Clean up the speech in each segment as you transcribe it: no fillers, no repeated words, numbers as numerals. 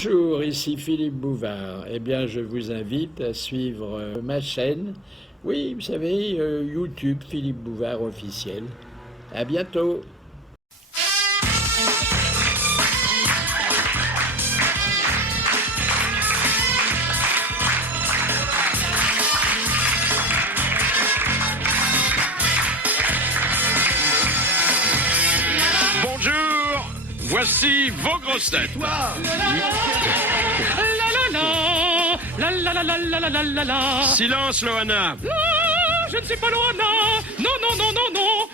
Bonjour, ici Philippe Bouvard. Eh bien, je vous invite à suivre ma chaîne. Oui, vous savez, YouTube Philippe Bouvard officiel. À bientôt. Bonjour, voici vos grosses têtes. Silence, Loana. Je ne suis pas Loana. Non, non, non, non, non.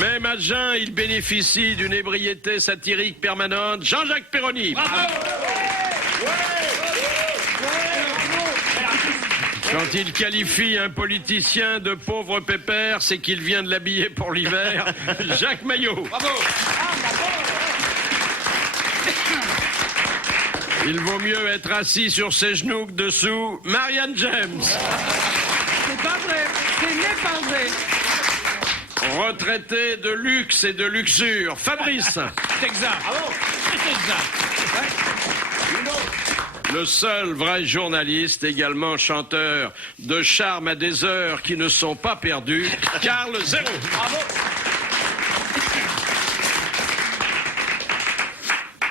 Même à jeun, il bénéficie d'une ébriété satirique permanente. Jean-Jacques Perroni. Quand il qualifie un politicien de pauvre pépère, c'est qu'il vient de l'habiller pour l'hiver. Jacques Maillot. Il vaut mieux être assis sur ses genoux que dessous. Marianne James. C'est pas vrai. Ce n'est pas vrai. Retraité de luxe et de luxure. Fabrice. C'est exact. C'est exact. Le seul vrai journaliste, également chanteur de charme à des heures qui ne sont pas perdues, Carl Zéro. Bravo.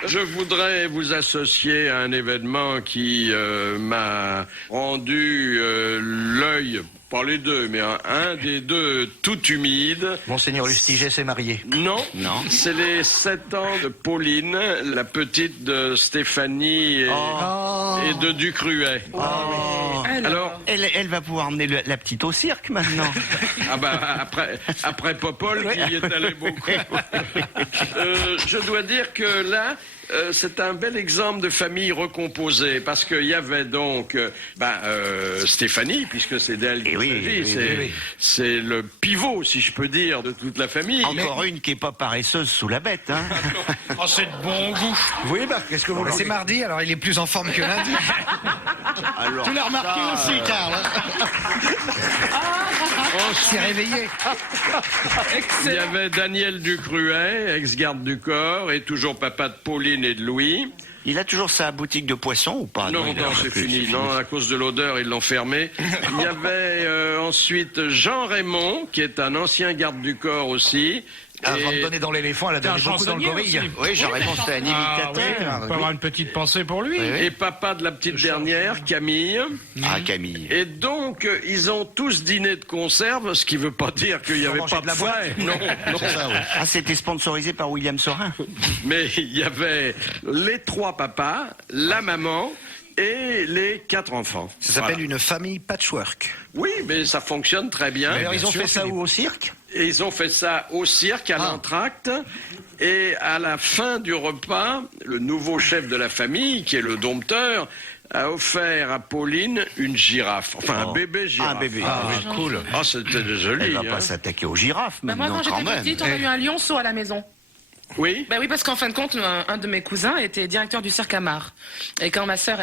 Je voudrais vous associer à un événement qui m'a rendu l'œil, pas les deux, mais un des deux tout humide. Monseigneur Lustiger s'est marié. Non, Non. C'est les 7 ans de Pauline, la petite de Stéphanie et de Ducruet. Alors, Elle va pouvoir emmener la petite au cirque maintenant. ah bah après Popol qui y est allé beaucoup. Je dois dire que là, c'est un bel exemple de famille recomposée parce qu'il y avait donc Stéphanie, puisque c'est d'elle qu'il s'agit, c'est le pivot, si je peux dire, de toute la famille. Encore une qui est pas paresseuse sous la bête, hein. Oh, c'est de bon goût. Oui, bah, qu'est-ce que vous voulez? C'est mardi, alors il est plus en forme que lundi. Alors, Tu l'as remarqué aussi, Karl. On s'est réveillé. Il y avait Daniel Ducruet, ex-garde du corps, et toujours papa de Pauline et de Louis. il a toujours sa boutique de poissons ou pas? Non, c'est fini. Non, à cause de l'odeur, ils l'ont fermé. Il y avait ensuite Jean Raymond, qui est un ancien garde du corps aussi. Avant de donner dans l'éléphant, elle a donné beaucoup dans le gorille. Oui, Jean Raymond, c'était un imitateur. On peut avoir une petite pensée pour lui. Et papa de la petite dernière, Camille. Ah, Camille. Et donc, ils ont tous dîné de conserve, ce qui ne veut pas dire qu'il n'y avait pas de la boîte. Non, non. Ah, c'était sponsorisé par William Sorin. Mais il y avait les 3 papas, la maman et les 4 enfants. Ça s'appelle une famille patchwork. Oui, mais ça fonctionne très bien. Mais Alors, ils ont sûr, fait ça Philippe. où, au cirque? Et ils ont fait ça au cirque, à l'entracte. Et à la fin du repas, le nouveau chef de la famille, qui est le dompteur, a offert à Pauline une girafe. Enfin, un bébé girafe. Un bébé. Ah, oui, cool. Ah, c'était joli. Elle va hein. pas s'attaquer aux girafes, Bah, maintenant, moi, quand quand j'étais même. petite, on a eu un lionceau à la maison. Oui. Bah oui, parce qu'en fin de compte, un de mes cousins était directeur du cirque à Mar. Et quand ma sœur,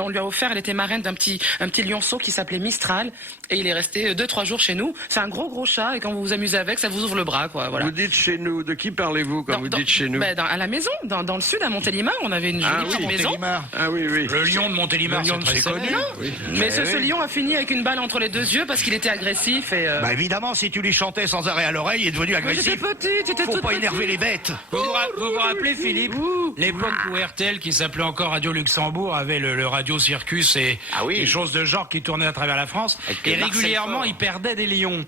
on lui a offert, elle était marraine un petit lionceau qui s'appelait Mistral. Et il est resté 2-3 jours chez nous. C'est un gros chat. Et quand vous vous amusez avec, ça vous ouvre le bras, quoi. Voilà. Vous dites chez nous. De qui parlez-vous quand vous dites chez nous? À la maison, dans le sud, à Montélimar, on avait une jolie petite maison. Ah oui, oui. Le lion de Montélimar, c'est très connu. Mais ce lion a fini avec une balle entre les 2 yeux parce qu'il était agressif. Et, Bah évidemment, si tu lui chantais sans arrêt à l'oreille, il est devenu J'étais agressif. petite, j'étais Faut toute pas petite. énerver les bêtes. Vous vous rappelez, Philippe, l'époque où RTL, qui s'appelait encore Radio Luxembourg, avait le Radio Circus et Ah oui. des choses de genre qui tournaient à travers la France. Avec Et Marcel régulièrement, Faure. ils perdaient des lions.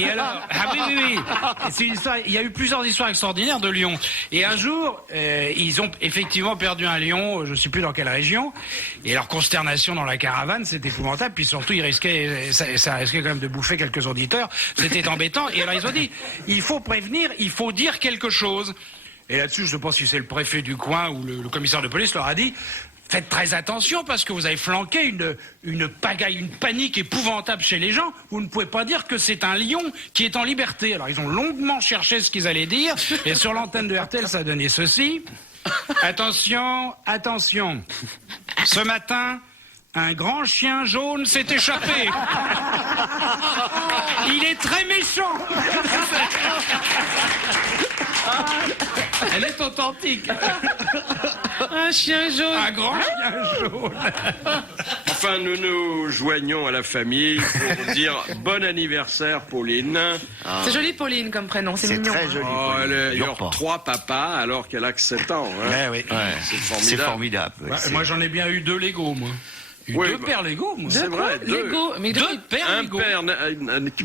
Et alors, ah oui. Et c'est une histoire, il y a eu plusieurs histoires extraordinaires de lions. Et un jour, ils ont effectivement perdu un lion, je ne sais plus dans quelle région. Et leur consternation dans la caravane, c'était épouvantable. Puis surtout, ça risquait quand même de bouffer quelques auditeurs. C'était embêtant. Et alors, ils ont dit, il faut prévenir, il faut dire quelque chose. Et là-dessus, je ne sais pas si c'est le préfet du coin ou le commissaire de police leur a dit, faites très attention parce que vous avez flanqué une pagaille, une panique épouvantable chez les gens. Vous ne pouvez pas dire que c'est un lion qui est en liberté. Alors ils ont longuement cherché ce qu'ils allaient dire et sur l'antenne de RTL, ça donnait ceci. Attention, attention. Ce matin, un grand chien jaune s'est échappé. Il est très méchant. Elle est authentique. Un chien jaune. Un grand chien jaune. Enfin, nous nous joignons à la famille pour dire bon anniversaire, Pauline. C'est joli, Pauline, comme prénom. C'est C'est mignon. très joli. Oh, elle est Dure d'ailleurs pas. 3 papas alors qu'elle a que 7 ans. Hein. Ouais, oui. Ouais, C'est c'est formidable. formidable. ouais, Ouais, c'est- moi, j'en ai bien eu 2 Lego, moi. Oui, Deux bah, paires Lego, moi. c'est vrai, deux. Lego. Mais Deux paires Un Lego. père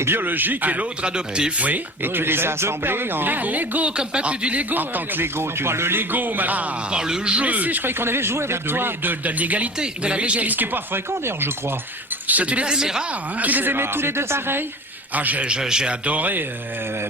biologique et Ah, l'autre adoptif. Oui. Et tu les as assemblés en... Ah, Lego, comme pas que du Lego. En tant que Lego, Non, tu... pas le Lego, madame, Ah. pas le jeu. Mais si, je croyais qu'on avait joué Il y a avec toi. de l'égalité. De la Oui, légalité. Ce qui n'est pas fréquent, d'ailleurs, je crois. C'est Tu les assez aimais, rare, hein. tu les Assez aimais rare. tous les deux pareil? Ah, j'ai adoré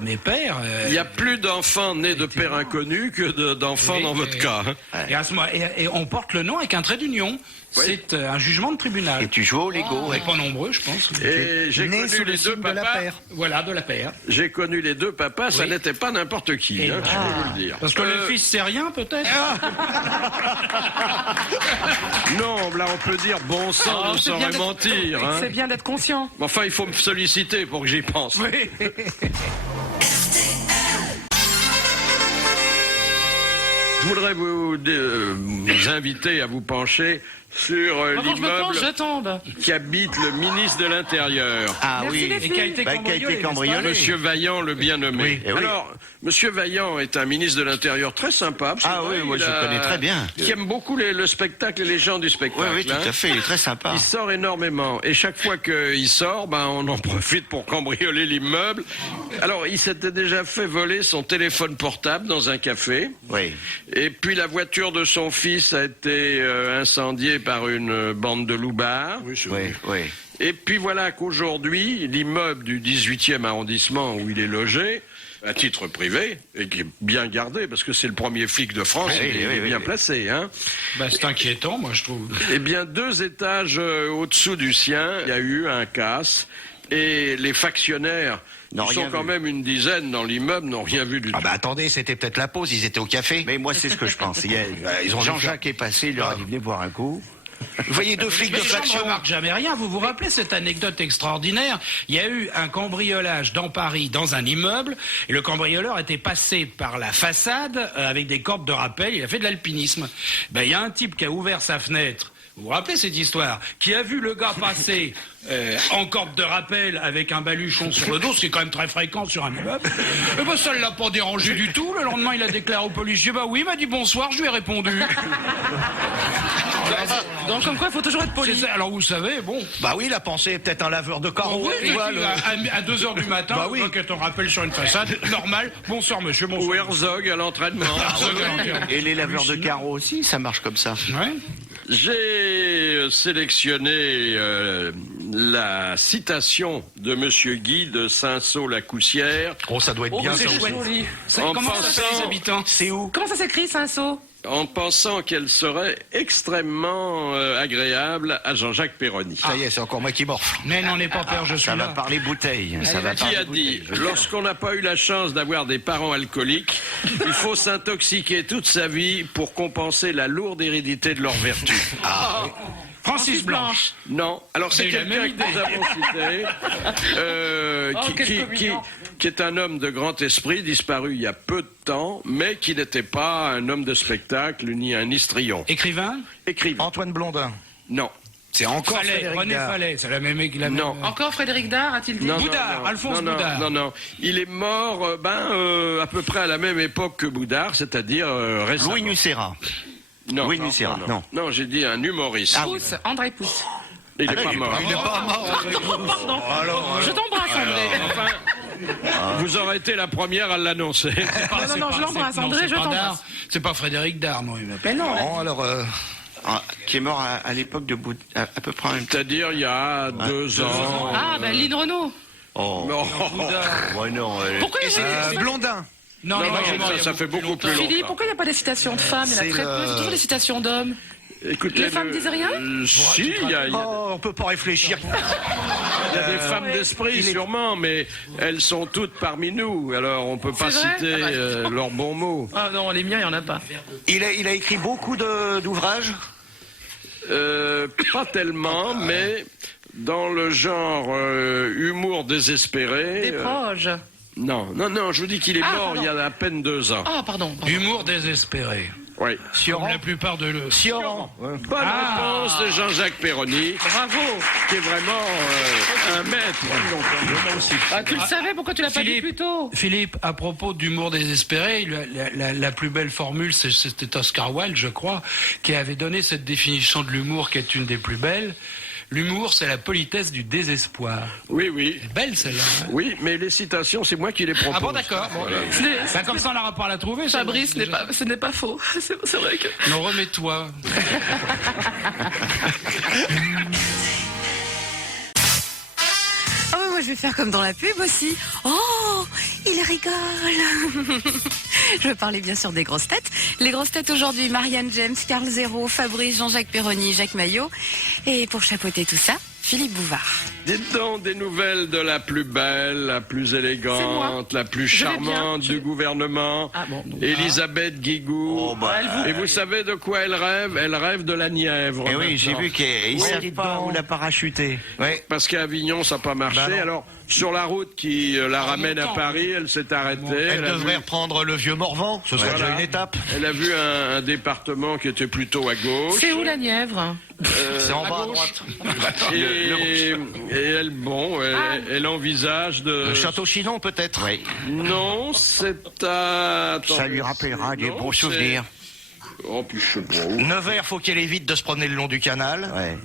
mes pères. Il y a plus d'enfants nés de pères inconnus que d'enfants Oui, dans votre et- cas. hein. Et, à ce moment, et on porte le nom avec un trait d'union. Oui. C'est un jugement de tribunal. Et tu joues au Lego. On ouais. n'est pas nombreux, je pense. Et j'ai Né connu sous le les deux signe de la papas. paire. Voilà, de la paire. J'ai connu les deux papas, ça Oui. n'était pas n'importe qui, Et hein, je voilà. peux vous le dire. Parce que le fils, c'est rien, peut-être. Non, là on peut dire bon sang, Oh, nous c'est bien saurait d'être- mentir. Hein. C'est bien d'être conscient. Mais enfin, il faut me solliciter pour que j'y pense. Oui. Je voudrais vous inviter à vous pencher sur Quand je me penche, je l'immeuble tombe. qui habite le ministre de l'Intérieur. Ah Merci, oui. les Et qui a été Bah, qui a été cambriolé. cambriolé. Monsieur Vaillant, le bien nommé. Oui, eh oui. Alors, Monsieur Vaillant est un ministre de l'Intérieur très sympa. c'est Ah vrai, oui, moi, il je connais très bien. Qui aime beaucoup le spectacle et les gens du Oui, spectacle. oui, tout hein. à fait. Il est très sympa. Il sort énormément. Et chaque fois qu'il sort, ben, on en profite pour cambrioler l'immeuble. Alors, il s'était déjà fait voler son téléphone portable dans un café. Oui. Et puis, la voiture de son fils a été incendiée par une bande de loupards. Oui, oui. Et puis, voilà qu'aujourd'hui, l'immeuble du 18e arrondissement où il est logé, à titre privé, et qui est bien gardé, parce que c'est le premier flic de France, Oui, il est oui, bien oui. placé, hein. Bah, c'est inquiétant, moi, je trouve. Eh bien, 2 étages au-dessous du sien, il y a eu un casse. Et les factionnaires, N'ont qui sont rien quand vu. même une dizaine dans l'immeuble, n'ont rien vu du Ah tout. bah attendez, c'était peut-être la pause, ils étaient au café. Mais moi, c'est ce que je pense. Ils ont Jean-Jacques est passé, il leur a dit venez boire un coup. Vous voyez deux flics Mais de les gens ne faction. remarquent jamais rien. Vous vous rappelez cette anecdote extraordinaire? Il y a eu un cambriolage dans Paris, dans un immeuble, et le cambrioleur était passé par la façade avec des cordes de rappel. Il a fait de l'alpinisme. Ben, il y a un type qui a ouvert sa fenêtre. Vous vous rappelez cette histoire? Qui a vu le gars passer en corde de rappel avec un baluchon sur le dos, ce qui est quand même très fréquent sur un immeuble. Et ben, ça ne l'a pas dérangé du tout. Le lendemain, il a déclaré au policier, bah oui, il m'a dit bonsoir, je lui ai répondu. Donc, comme quoi, il faut toujours être C'est poli. ça. Alors, vous savez, bon. Bah oui, il a pensé peut-être un laveur de carreaux. Oui, tu vois, le- à 2h du matin, Bah oui. quand on rappelle sur une façade, normal, bonsoir monsieur, Ou bonsoir. Herzog à l'entraînement. Et les laveurs de carreaux aussi, ça marche comme ça. Ouais. J'ai sélectionné la citation de Monsieur Guy de Saint-Saul-la-Coussière Oh, ça doit être bien c'est ça aussi. joli. En Comment ça s'appelle les pensant- habitants? C'est où? Comment ça s'écrit, Saint-Saul? en pensant qu'elle serait extrêmement agréable à Jean-Jacques Perroni. Ça y est, c'est encore moi qui morfle. Mais n'en est pas peur, je suis Ça va là. parler bouteille. Ça va Qui parler a dit, bouteille. lorsqu'on n'a pas eu la chance d'avoir des parents alcooliques, il faut s'intoxiquer toute sa vie pour compenser la lourde hérédité de leurs vertus. Francis Blanche. Non, alors c'est C'est la quelqu'un même que nous avons cité, qui est un homme de grand esprit, disparu il y a peu de temps, mais qui n'était pas un homme de spectacle ni un histrion. Écrivain? Écrivain. Antoine Blondin. Non. C'est encore Fallet, Frédéric René Dard. Fallet, c'est la même. Non. Encore Frédéric Dard, a-t-il dit? Non, Boudard, Alphonse non, Boudard. Non. Il est mort à peu près à la même époque que Boudard, c'est-à-dire récemment. Louis Nucera. Non, Louis Nucera, non. Non, j'ai dit un humoriste. Pousse, André Pousse. Il n'est pas mort. Il est pas mort. Pardon. Je t'embrasse, André. Enfin, vous aurez été la première à l'annoncer. Non, je l'embrasse, Non, André, c'est je pas t'embrasse. Dard. C'est pas Frédéric Dard, non. Mais non, Bon, alors, Ah, qui est mort à l'époque de à peu près en même temps. C'est-à-dire il y a 2 ans. Ah, ben Lynn Renaud. Oh, Non, ouais, non. Pourquoi il y a Blondin. Non, non, il est mort il y a ça fait beaucoup plus Philippe, longtemps. pourquoi il n'y a pas des citations de femmes? Il y en a C'est très peu. le- C'est toujours des citations d'hommes. Écoutez, Les femmes disent rien Si, il y a Oh, on peut pas réfléchir. des femmes d'esprit sûrement, mais elles sont toutes parmi nous. Alors on peut pas C'est vrai citer Ah bah. leurs bons mots. Ah non, les miens, il n'y en a pas. Il a écrit beaucoup d'ouvrages. Pas tellement, mais dans le genre humour désespéré. Des proches. Non, je vous dis qu'il est Ah, mort pardon. il y a à peine 2 ans. Ah, pardon. Humour désespéré. Oui. Comme la plupart de le... Sioran. Bonne réponse de Jean-Jacques Perroni, Bravo. qui est vraiment un maître. Ah, tu le savais, pourquoi tu l'as pas dit Philippe. plus tôt? Philippe, à propos d'humour désespéré, la plus belle formule, c'était Oscar Wilde, je crois, qui avait donné cette définition de l'humour qui est une des plus belles. L'humour, c'est la politesse du désespoir. Oui, oui. C'est belle celle-là. Hein. Oui, mais les citations, c'est moi qui les propose. Ah bon, d'accord. Bon, bah, comme ça, on n'aura pas à la trouver. ça, Fabrice, déjà. ce n'est pas faux. C'est vrai que... Non, remets-toi. Oh, moi je vais faire comme dans la pub aussi. Oh, il rigole. Je parlais bien sûr des grosses têtes. Les grosses têtes aujourd'hui, Marianne James, Carl Zéro, Fabrice, Jean-Jacques Perroni, Jacques Maillot. Et pour chapeauter tout ça, Philippe Bouvard. Dites donc des nouvelles de la plus belle, la plus élégante, la plus Je vais charmante bien. du gouvernement, Ah bon, donc, Elisabeth Guigou. Et vous savez de quoi elle rêve? Elle rêve de la Nièvre. Eh oui, j'ai maintenant. vu qu'ils Oui, savent dites pas donc. où la parachuter. Ouais. Parce qu'à Avignon, ça n'a pas marché. Bah non. Alors, sur la route qui la ramène à montant, Paris, elle s'est arrêtée. Elle a devrait vu- reprendre le vieux Morvan, ce serait Voilà. déjà une étape. Elle a vu un département qui était plutôt à gauche. C'est où la Nièvre? C'est en bas à gauche. droite. Et elle, bon, elle envisage de... Le château Chinon, peut-être. Oui. Non, c'est à... Ça lui rappellera des bons souvenirs. Oh, puis je sais pas où. Nevers, faut qu'elle évite de se promener le long du canal. Ouais.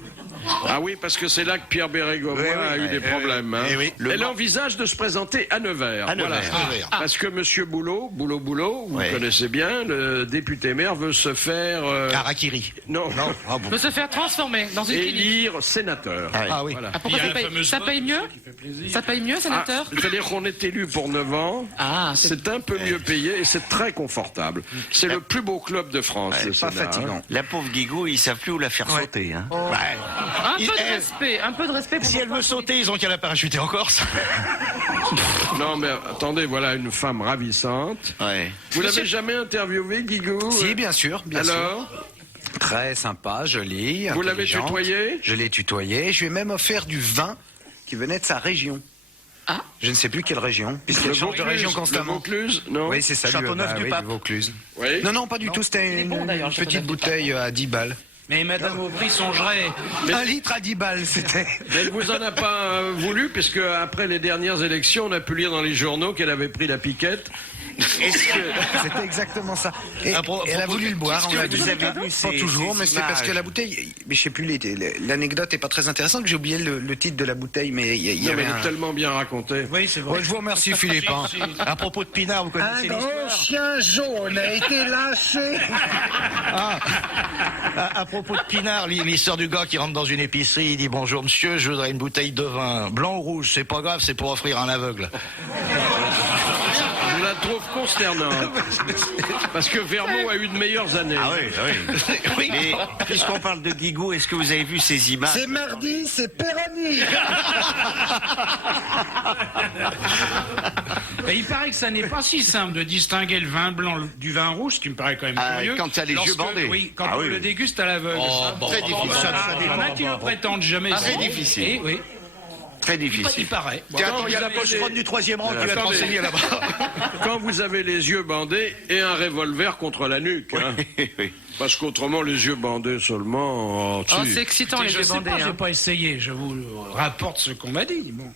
Ah oui, parce que c'est là que Pierre Bérégovoy a eu des problèmes. Hein. oui. Elle envisage de se présenter à Nevers. À Nevers, Voilà. Nevers. Parce que Monsieur Boulot, vous Ouais. connaissez bien, le député maire veut se faire... Harakiri. non, Non. Ah bon. Peut se faire transformer dans une clinique. élire sénateur. Ah oui. Voilà. Ah, pourquoi Il y a ça la paye, fameuse ça vote paye mieux? qui fait plaisir. Ça paye mieux, sénateur? C'est-à-dire qu'on est élu pour 9 ans. Ah, C'est un peu mieux payé et c'est très confortable. C'est le plus beau club de France, le Pas Sénat, fatigant. La pauvre Guigou, ils savent plus où la faire sauter. Hein. un peu de Eh, respect, un peu de respect pour Si elle veut sauter, ils ont qu'à la parachuter en Corse. Non, mais attendez, voilà une femme ravissante. Ouais. Vous l'avez jamais interviewé, Guigou? Si, bien sûr, bien sûr. Alors, Très sympa, joli. vous l'avez intelligente. tutoyé? Je l'ai tutoyé. Je lui ai même offert du vin qui venait de sa région. Ah. Je ne sais plus quelle région, puisqu'elle change de région Le constamment. Vaucluse, non? Oui, c'est ça. Châteauneuf-du-Pape. Du Vaucluse. Oui. Non, pas du tout. C'était Il est une, bon, d'ailleurs, une le petite Châteauneuf-du-Pape. bouteille à 10 balles. Mais Madame Aubry songerait. 1 litre à 10 balles, c'était. Mais elle vous en a pas voulu, puisque après les dernières élections, on a pu lire dans les journaux qu'elle avait pris la piquette. C'était exactement ça. Et À pro- elle a propos voulu de- le boire, on l'a vu. vous avez vu Pas ces- toujours, ces mais c'est parce images que la bouteille. Mais je sais plus, l'anecdote est pas très intéressante, que j'ai oublié le titre de la bouteille, mais il y Non, mais avait elle un. est tellement bien racontée. Oui, c'est vrai. Ouais, je vous remercie, Philippe. hein. À propos de Pinard, vous connaissez l'histoire chien jaune a été lâché. À propos de Pinard, l'histoire du gars qui rentre dans une épicerie, il dit bonjour monsieur, je voudrais une bouteille de vin blanc ou rouge, c'est pas grave, c'est pour offrir à un aveugle. Je la trouve consternante. Parce que Vermont a eu de meilleures années. Ah oui, oui. Mais puisqu'on parle de Guigou, est-ce que vous avez vu ces images? C'est mardi, c'est Péroni. Et il paraît que ça n'est pas si simple de distinguer le vin blanc du vin rouge, ce qui me paraît quand même Ah, curieux. quand t'as les yeux lorsque- bandés. Oui, quand Ah on oui, le oui. déguste à l'aveugle. Très difficile. Il y en a qui le prétendent jamais. Très ça. difficile. Et, oui, Très il difficile. paraît. Tiens, Non, il y a vous la avez postronne les- du 3e rang qui va te Attendez. renseigner là-bas. Quand vous avez les yeux bandés et un revolver contre la nuque. Hein. Oui. Parce qu'autrement, les yeux bandés seulement. Oh, c'est excitant, les Je yeux sais bandés. pas, j'ai hein. pas essayé. Je vous rapporte ce qu'on m'a dit. Bon.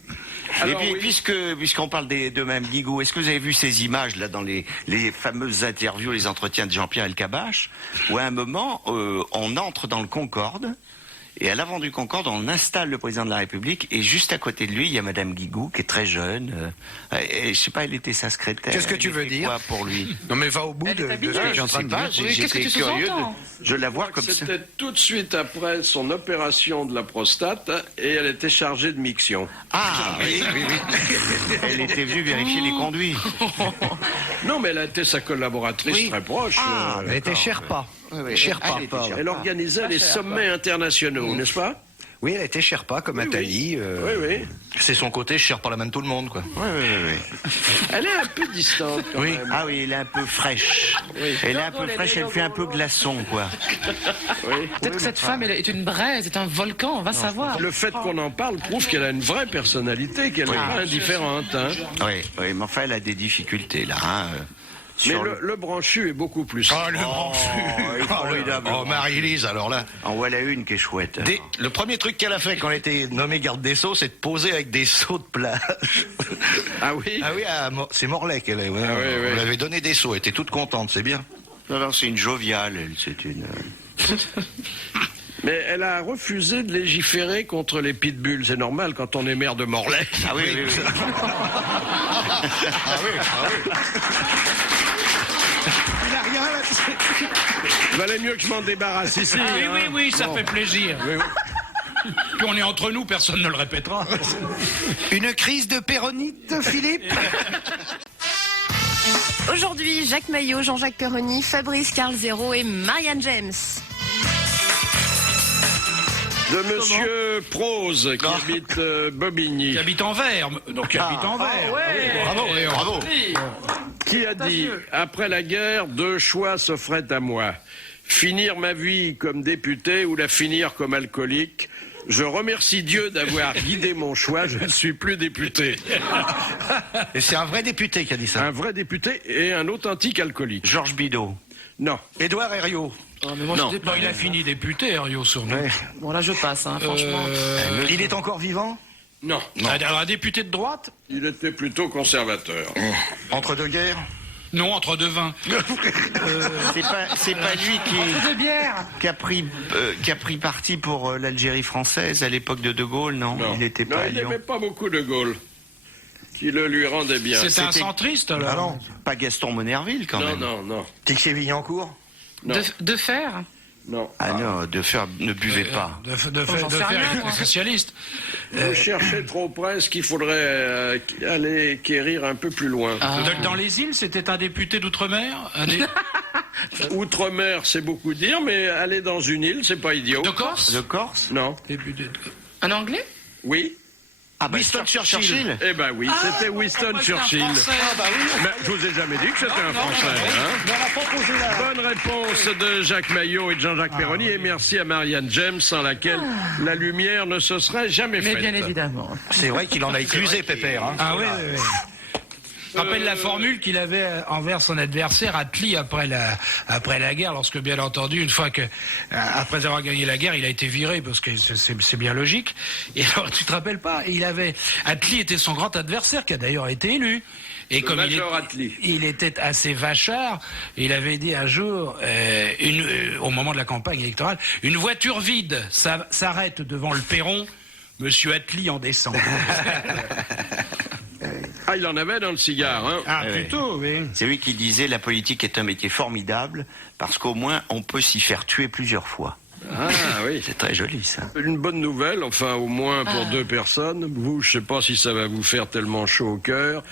Alors, Et puis, oui. puisqu'on parle de même Guigou, est-ce que vous avez vu ces images là dans les fameuses interviews, les entretiens de Jean-Pierre Elkabbach, où à un moment on entre dans le Concorde et à l'avant du Concorde on installe le président de la République et juste à côté de lui il y a Madame Guigou qui est très jeune. Et je sais pas, elle était sa secrétaire. Qu'est-ce que tu Elle veux était dire quoi pour lui? Non, mais va au bout Elle de est ce habillée. que tu es en Je train sais de pas, dire. Oui, qu'est-ce que j'étais tu curieux sous-entends de la voir comme ça. C'était tout de suite après son opération de la prostate et elle était chargée de miction. Ah oui, oui, oui. Elle était venue vérifier les conduits. Non, mais elle a été sa collaboratrice Oui. très proche. Ah, Elle était Sherpa. oui. Sherpa. Elle était Sherpa. Elle organisait les sommets internationaux, n'est-ce pas? Oui, elle était Sherpa, comme Nathalie. Oui, oui. C'est son côté, je cherche pas la main de tout le monde, quoi. Oui, oui, oui, oui. Elle est un peu distante quand Oui. même. Ah oui, elle est un peu fraîche. Elle est un peu fraîche, elle fait un peu glaçon, quoi. Peut-être que cette femme elle est une braise, est un volcan, on va savoir. Le fait qu'on en parle prouve qu'elle a une vraie personnalité, qu'elle n'est pas indifférente. Hein. Oui, oui, mais enfin, elle a des difficultés, là. Hein. Mais Sur le branchu est beaucoup plus simple. Oh, le branchu. il est formidable, le Oh, Marie-Lise, alors là. En voilà une qui est chouette. Le premier truc qu'elle a fait quand elle était nommée garde des Sceaux, c'est de poser avec des seaux de plage. Ah oui. Ah oui, c'est Morlaix qu'elle est. Ouais. Ah oui, oui. On lui avait donné des seaux, elle était toute contente, c'est bien. Non, c'est une joviale, elle, c'est une... Mais elle a refusé de légiférer contre les pitbulls. C'est normal quand on est maire de Morlaix. Ah oui, oui, oui. Il a rien là-dessus. Valait mieux que je m'en débarrasse ici. Ah oui, hein. oui, oui, ça fait plaisir. Puis on est entre nous, personne ne le répétera. Une crise de péronite, Philippe? Aujourd'hui, Jacques Maillot, Jean-Jacques Perroni, Fabrice Carlzero et Marianne James. De Monsieur Prose, qui habite Bobigny. Qui habite en verre. Donc qui habite en verre. Bravo, bravo. Qui a dit, après la guerre, 2 choix s'offraient à moi. Finir ma vie comme député ou la finir comme alcoolique. Je remercie Dieu d'avoir guidé mon choix, je ne suis plus député. Et c'est un vrai député qui a dit ça. Un vrai député et un authentique alcoolique. Georges Bidault. Non. Édouard Herriot. Oh, mais moi, Non. je Bon, il a fini député, Rio, sur nous. Bon, là, je passe, hein, franchement. Il est encore vivant? Non. Alors, un député de droite? Il était plutôt conservateur. Entre deux guerres? Non, entre deux vins. C'est pas lui qui a pris parti pour l'Algérie française à l'époque de De Gaulle, non? Non. Il n'était Non, pas à il Lyon. n'aimait pas beaucoup de Gaulle. Qui le lui rendait bien. C'était un centriste, alors. Ah non. Pas Gaston Monerville, quand Non, même. non, non. Tixier-Villancourt? Non. De fer? Non. Ah non, de faire, ne buvez pas. De j'en sais faire rien, avec moi. les socialistes. Vous cherchez trop près, ce qu'il faudrait aller quérir un peu plus loin. Dans les îles, c'était un député d'outre-mer. Outre-mer, c'est beaucoup dire, mais aller dans une île, c'est pas idiot. De Corse. De Corse? Non. Député de... Un anglais? Oui. Ah bah, Winston Churchill. Eh ben oui, c'était Winston Churchill. Mais je vous ai jamais dit que c'était un Français. Hein. Bonne réponse de Jacques Maillot et de Jean-Jacques Perroni. Et merci à Marianne James, sans laquelle la lumière ne se serait jamais Mais faite. bien évidemment. C'est vrai qu'il en a éclusé, Pépère. Hein. Ah oui, oui, oui. Je rappelle la formule qu'il avait envers son adversaire Attlee après la guerre, lorsque bien entendu, une fois que, après avoir gagné la guerre, il a été viré, parce que c'est bien logique. Et alors, tu te rappelles pas, Attlee était son grand adversaire, qui a d'ailleurs été élu. Et comme Major Attlee. il était assez vachard, il avait dit un jour, au moment de la campagne électorale, une voiture vide s'arrête devant le perron, Monsieur Attlee en descend. Ah, il en avait dans le cigare. Hein. Ah, plutôt, oui. C'est lui qui disait la politique est un métier formidable parce qu'au moins on peut s'y faire tuer plusieurs fois. Ah oui. C'est très joli ça. Une bonne nouvelle, enfin au moins pour 2 personnes. Vous, je sais pas si ça va vous faire tellement chaud au cœur.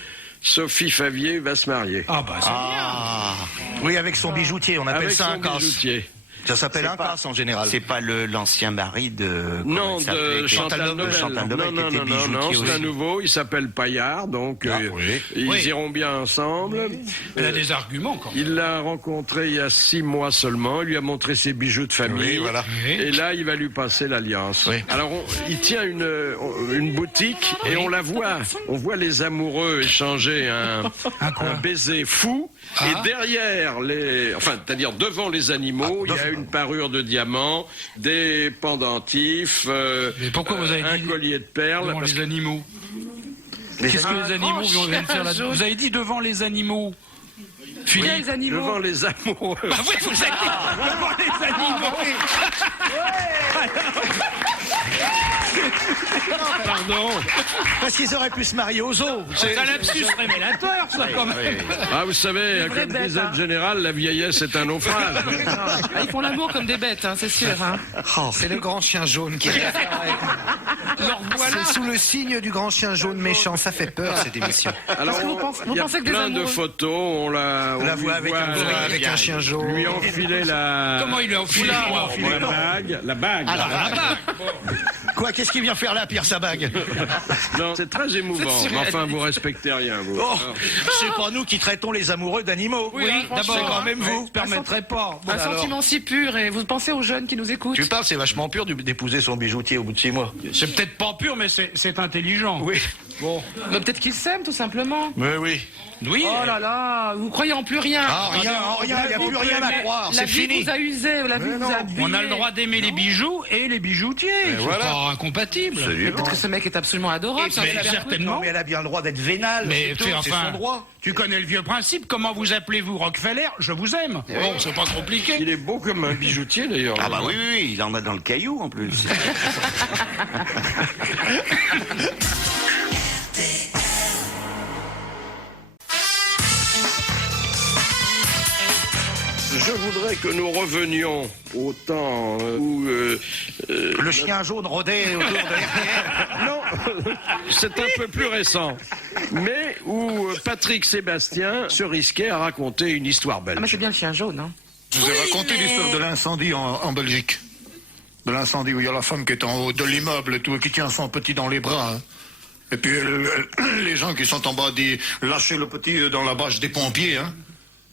Sophie Favier va se marier. Ah bah c'est bien. Oui, avec son bijoutier, on appelle Avec ça son un casse. bijoutier. Ça s'appelle C'est un pas- casse en général. C'est pas l'ancien mari de... comment Non, il s'appelait, de qui- Chantal Nobel. Chantal Nobel, qui était non, bijoutier c'est un aussi. nouveau, il s'appelle Paillard, donc oui. ils Oui. iront bien ensemble. Elle a des arguments quand même. Il l'a rencontré il y a 6 mois seulement, il lui a montré ses bijoux de famille. Oui, voilà. Et là, il va lui passer l'alliance. Oui. Alors, il tient une boutique et on la voit. On voit les amoureux échanger un baiser fou. Et derrière c'est-à-dire devant les animaux, il y a une parure de diamants, des pendentifs, Mais pourquoi vous avez un dit collier de perles. devant parce les animaux? Qu'est-ce que les animaux viennent faire là? Vous avez dit devant les animaux. Philippe. Les animaux. Devant les amoureux. Ah oui, vous avez dit devant les animaux. Pardon. Parce qu'ils auraient pu se marier aux zoo. C'est un lapsus révélateur, ça, quand même. Ah, vous savez, vraie comme bête, disait hein. le général, la vieillesse est un naufrage. Ah, ils font l'amour comme des bêtes, hein, c'est sûr. Hein. C'est le grand chien jaune qui C'est sous le signe du grand chien jaune méchant. Ça fait peur, cette émission. Alors, que vous pensez- vous il y a pensez que des plein de amoureux- photos, on la La voit avec un chien jaune. lui enfiler la... Comment il lui a enfilé la bague. Quoi, qu'est-ce qu'il vient faire là, Pierre Sabag? Non, c'est très émouvant. C'est Mais enfin, vous respectez rien, vous. Oh, c'est pas nous qui traitons les amoureux d'animaux. Oui, d'abord, c'est quand même vous. ne permettrait pas. Bon, Un sentiment si pur, et vous pensez aux jeunes qui nous écoutent. Tu parles, c'est vachement pur d'épouser son bijoutier au bout de 6 mois. c'est peut-être pas pur, mais c'est intelligent. Oui. Bon. Mais peut-être qu'ils s'aiment, tout simplement. Mais oui. Oui. Oh là là, vous croyez en plus rien. Ah, rien, il n'y a plus rien à croire, La c'est vie fini. vous a usé, la vie vous a abîmé. On a le droit d'aimer les bijoux et les bijoutiers. C'est voilà. pas incompatible. Mais peut-être que ce mec est absolument adorable. c'est un Mais super truc. certainement. Non, mais elle a bien le droit d'être vénale. Mais c'est tout, c'est enfin, son droit. tu connais le vieux principe. Comment vous appelez-vous, Rockefeller? Je vous aime. Bon, c'est pas compliqué. Il est beau comme un bijoutier d'ailleurs. Ah bah oui, oui, oui, il en a dans le caillou en plus. Je voudrais que nous revenions au temps où... Le chien jaune rôdait autour de... Non, c'est un peu plus récent. Mais où Patrick Sébastien se risquait à raconter une histoire Ah, mais belge. c'est bien le chien jaune, hein. Je vous ai raconté l'histoire de l'incendie en Belgique. De l'incendie où il y a la femme qui est en haut de l'immeuble et tout, et qui tient son petit dans les bras. Hein. Et puis les gens qui sont en bas disent lâchez le petit dans la bâche des pompiers. Hein.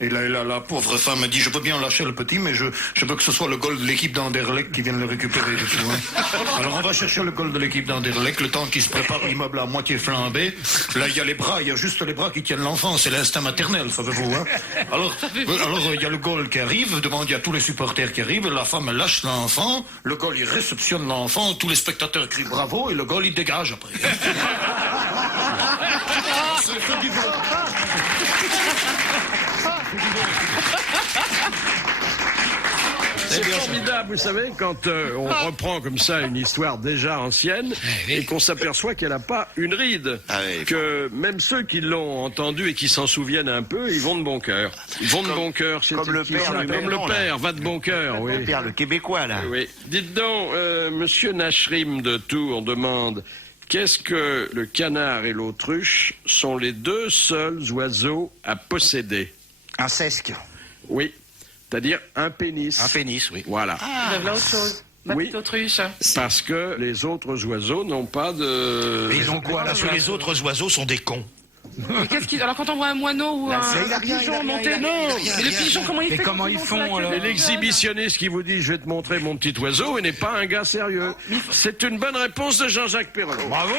Et la pauvre femme dit je veux bien lâcher le petit, mais je veux que ce soit le goal de l'équipe d'Anderlecht qui vienne le récupérer. Du tout, hein. Alors on va chercher le goal de l'équipe d'Anderlecht, le temps qu'il se prépare l'immeuble à moitié flambé. Là il y a les bras, il y a juste les bras qui tiennent l'enfant, c'est l'instinct maternel, savez-vous. Hein. Alors il y a le goal qui arrive, devant il y a tous les supporters qui arrivent, la femme elle lâche l'enfant, le goal il réceptionne l'enfant, tous les spectateurs crient bravo et le goal il dégage après. C'est du goal. C'est formidable, vous savez, quand on reprend comme ça une histoire déjà ancienne et qu'on s'aperçoit qu'elle n'a pas une ride. Ah oui, que même ceux qui l'ont entendu et qui s'en souviennent un peu, ils vont de bon cœur. Ils vont de bon cœur. C'était comme le qui, père ça lui-même, Comme le non, là. père, va de bon cœur, oui. Le père, le Québécois, là. Oui. Dites donc, monsieur Nachrim de Tours demande qu'est-ce que le canard et l'autruche sont les deux seuls oiseaux à posséder? Un sesque. Oui. C'est-à-dire un pénis. Un pénis, oui. Voilà. Vous avez là autre chose. Ma Oui. petite autruche. Parce que les autres oiseaux n'ont pas de... Et ils ont quoi là? Parce que les autres oiseaux sont des cons. Mais qu'est-ce qu'il... Alors quand on voit un moineau ou un pigeon monter, non. Mais le pigeon, comment il Mais fait comment quand ils monte font, la queue alors Et l'exhibitionniste qui vous dit je vais te montrer mon petit oiseau, il n'est pas un gars sérieux. C'est une bonne réponse de Jean-Jacques Perrot. Bravo.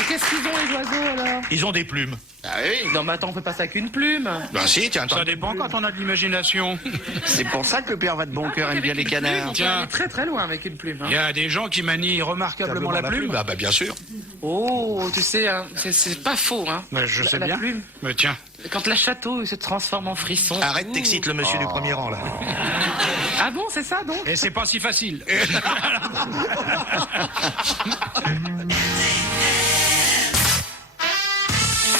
Et qu'est-ce qu'ils ont les oiseaux alors? Ils ont des plumes. Ah oui. Non mais attends, on peut pas ça qu'une plume. Ben si, tiens, Ça dépend quand on a de l'imagination. C'est pour ça que le père va de bon cœur aime bien les canards. On peut Tiens. aller très très loin avec une plume. Il y a des gens qui manient remarquablement la plume. Ah bah bien sûr. Oh, tu sais, hein, c'est pas faux, hein. Mais je sais La bien. plume. Mais tiens. Quand la chatouille se transforme en frisson. Arrête, t'excites le monsieur du premier rang là. Ah bon, c'est ça donc? Et c'est pas si facile.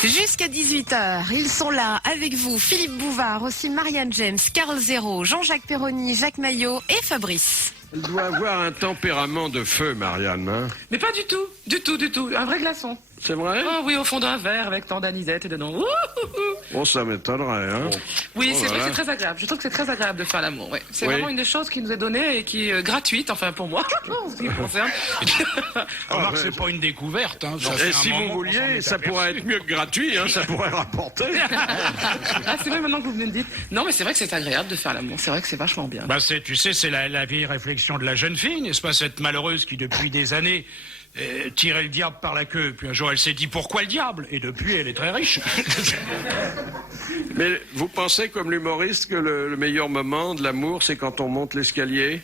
Jusqu'à 18h, ils sont là avec vous, Philippe Bouvard, aussi Marianne James, Carl Zéro, Jean-Jacques Perroni, Jacques Maillot et Fabrice. Elle doit avoir un tempérament de feu, Marianne. Hein. Mais pas du tout, du tout, du tout. Un vrai glaçon. C'est vrai? Oh oui, au fond d'un verre avec tant d'anisette et dedans. Ouh, ouh, ouh. Bon, ça m'étonnerait. Hein. Oui, Oh c'est là vrai que là. c'est très agréable. Je trouve que c'est très agréable de faire l'amour. Ouais. C'est Oui. vraiment une des choses qui nous est donnée et qui est gratuite, enfin pour moi, en ce qui me concerne. Remarque, ouais. c'est pas une découverte. Hein. Ça Et fait un si moment vous qu'on s'en vouliez, est ça aperçu. pourrait être mieux que gratuit, hein, ça pourrait rapporter. Ah, c'est vrai maintenant que vous venez de dire. Non, mais c'est vrai que c'est agréable de faire l'amour. C'est vrai que c'est vachement bien. Bah tu sais, c'est la vieille réflexion de la jeune fille, n'est-ce pas, cette malheureuse qui depuis des années tirait le diable par la queue. Puis un jour elle s'est dit pourquoi le diable? Et depuis elle est très riche. Mais vous pensez, comme l'humoriste, que le meilleur moment de l'amour, c'est quand on monte l'escalier?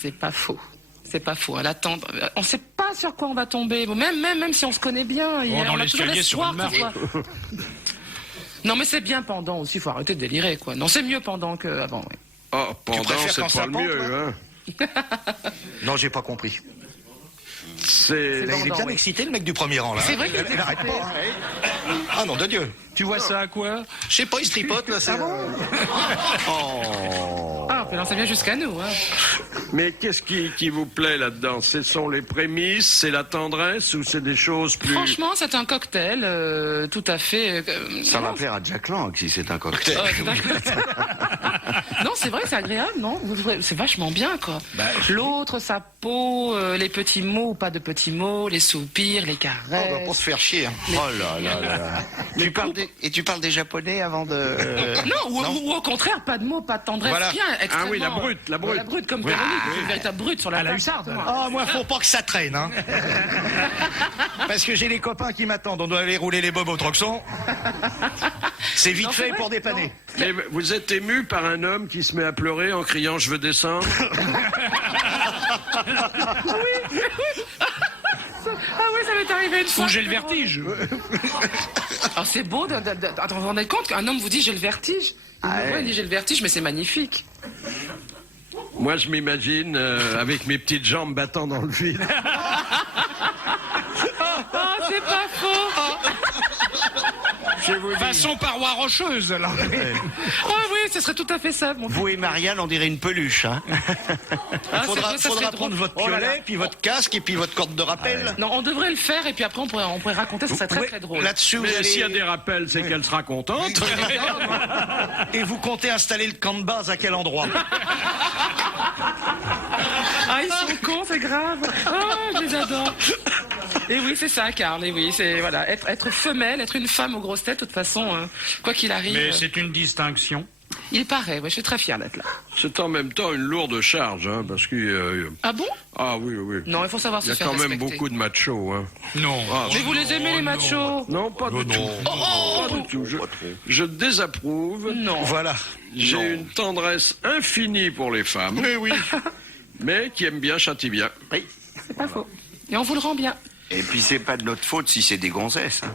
C'est pas faux. C'est pas faux. À l'attendre, on sait pas sur quoi on va tomber. Bon, même si on se connaît bien, Bon, dans on a toujours l'escalier, sur l'espoir une marche. que ce soit- Non, mais c'est bien pendant aussi. Faut arrêter de délirer, quoi. Non, c'est mieux pendant que avant. Oui. Oh, pendant, préfères c'est quand pas ça le pend, mieux. toi Hein. Non, j'ai pas compris. C'est... Là, il est bien oui. excité le mec du premier rang là. C'est vrai qu'il Il était arrête excité. pas. Ah non de Dieu. Tu vois ça à quoi? Je sais pas, il se tripote là. Ah, puis alors ça vient jusqu'à nous. Hein. Mais qu'est-ce qui vous plaît là-dedans? Ce sont les prémices, c'est la tendresse ou c'est des choses plus... Franchement, c'est un cocktail tout à fait. Ça va plaire à Jack Lang si c'est un cocktail. C'est un cocktail. Non, c'est vrai, c'est agréable, non? C'est vachement bien, quoi. L'autre, sa peau, les petits mots ou pas de petits mots, les soupirs, les caresses. Pour se faire chier. Hein. Oh là là là là. Tu parles des japonais avant de... Non, ou au contraire, pas de mots, pas de tendresse, Voilà. rien. Extrêmement. Ah oui, la brute, la brute. La brute, comme Oui. Véronique. une véritable brute sur la À la table. hussarde. Ah, moi, faut pas que ça traîne, hein. Parce que j'ai les copains qui m'attendent. On doit aller rouler les bobs au Troxon. C'est vite Non, c'est fait vrai, pour dépanner. Mais vous êtes ému par un homme qui se met à pleurer en criant « Je veux descendre ». Ah oui, ça m'est arrivé une fois. Ou j'ai le vertige. Alors c'est beau, attends, vous vous rendez compte qu'un homme vous dit j'ai le vertige. Il me voit, il dit j'ai le vertige, mais c'est magnifique. Moi, je m'imagine avec mes petites jambes battant dans le vide. Ah, c'est pas faux. Façon paroi rocheuse, là. Ah oui, ce serait tout à fait ça. Mon Vous et Marianne, on dirait une peluche. Hein. Ah, Faudra ça serait prendre drôle. votre Oh là là. piolet, puis votre casque, et puis votre corde de rappel. Non, on devrait le faire et puis après on pourrait raconter, ça serait très Ouais, très drôle. Là-dessus, vous Mais allez... s'il y a des rappels, c'est qu'elle sera contente. Et vous comptez installer le camp de base à quel endroit? Ah, ils sont cons, c'est grave. Ah, je les adore. Et oui, c'est ça, Karl. Et oui, c'est voilà, être femelle, être une femme aux grosses têtes, de toute façon, quoi qu'il arrive. Mais c'est une distinction. Il paraît, ouais, je suis très fière d'être là. C'est en même temps une lourde charge, hein, parce que... Ah bon? ah oui, oui. Non, il faut savoir Il se y a faire quand même respecter. beaucoup de machos. Hein. Non. Ah, Mais vous les aimez les machos? non, pas du tout. Pas du tout. Je désapprouve. Non. Voilà. J'ai une tendresse infinie pour les femmes. Mais oui. Mais qui aiment bien châtie bien. C'est pas faux. Et on vous le rend bien. Et puis c'est pas de notre faute si c'est des gonzesses. Hein.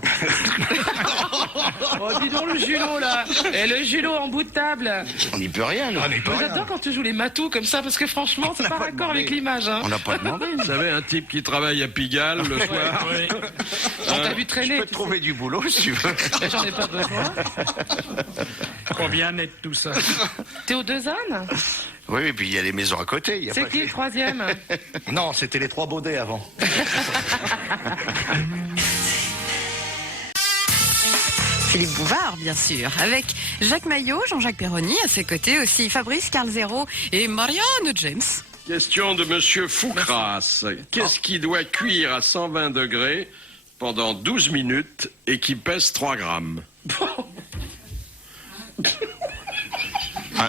Oh, dis donc le Julot là. Et le Julot en bout de table. On n'y peut rien. Nous. J'adore quand tu joues les matous comme ça parce que franchement, c'est n'a pas pas raccord demandé. avec l'image. Hein. On n'a pas demandé. Vous savez, un type qui travaille à Pigalle le soir. On t'a vu Je traîner. peux te trouver du boulot si tu veux. J'en ai pas besoin. Combien net tout ça? T'es aux deux ânes? Oui, et puis il y a les maisons à côté. Il y a C'est pas qui que- le troisième? Non, c'était les trois baudets avant. Philippe Bouvard, bien sûr, avec Jacques Maillot, Jean-Jacques Perroni, à ses côtés aussi Fabrice Carlzero et Marianne James. Question de Monsieur Foucras. Qu'est-ce qui doit cuire à 120 degrés pendant 12 minutes et qui pèse 3 grammes?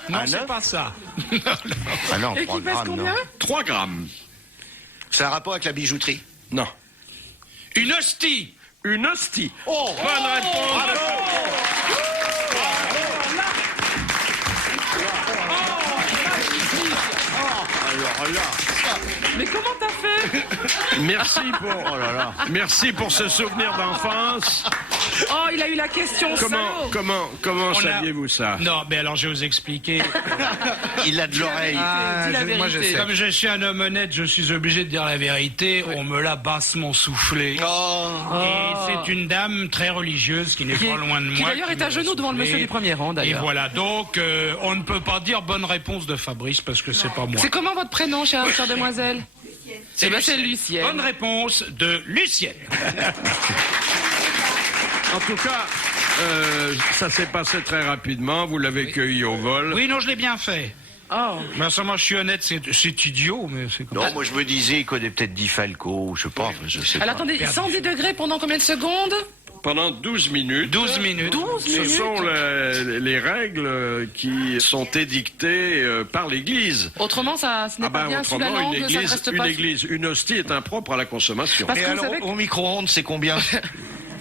Non, un c'est œuf pas ça. Ah non, Et 3 qui pèse grammes, combien? non. 3 grammes. C'est un rapport avec la bijouterie. Non. Une hostie. Une hostie. Oh, Bonne réponse. Mais comment t'as fait? Merci pour ce souvenir d'enfance. Oh, il a eu la question, salaud. Comment On a- saviez-vous ça? Non, mais alors je vais vous expliquer. Il a de l'oreille. Dis la Moi, je vérité. sais. Comme je suis un homme honnête, je suis obligé de dire la vérité. On me l'a bassement soufflé. Et c'est une dame très religieuse qui n'est Qui pas loin de moi. qui d'ailleurs est me à l'a genoux devant le soufflé. monsieur du premier rang, Et d'ailleurs. voilà, donc on ne peut pas dire bonne réponse de Fabrice parce que c'est pas moi. C'est comment votre prénom, chère demoiselle? Eh ben, c'est Lucienne. Bonne réponse de Lucienne. En tout cas, ça s'est passé très rapidement. Vous l'avez cueilli au vol. Oui, non, je l'ai bien fait. Oh. Mais ça, moi, je suis honnête, c'est idiot, mais c'est comme ça. Non, moi je me disais, il connaît peut-être Di Falco, je sais pas. Je sais Alors pas. attendez, 110 degrés pendant combien de secondes? Pendant 12 minutes. 12 minutes. 12 Ce minutes. sont les règles qui sont édictées par l'Église. Autrement, ça, ce n'est pas bien sous la autrement, langue, ça ne reste pas... une hostie est impropre à la consommation. Parce Et que vous alors, savez que- au micro-ondes, c'est combien?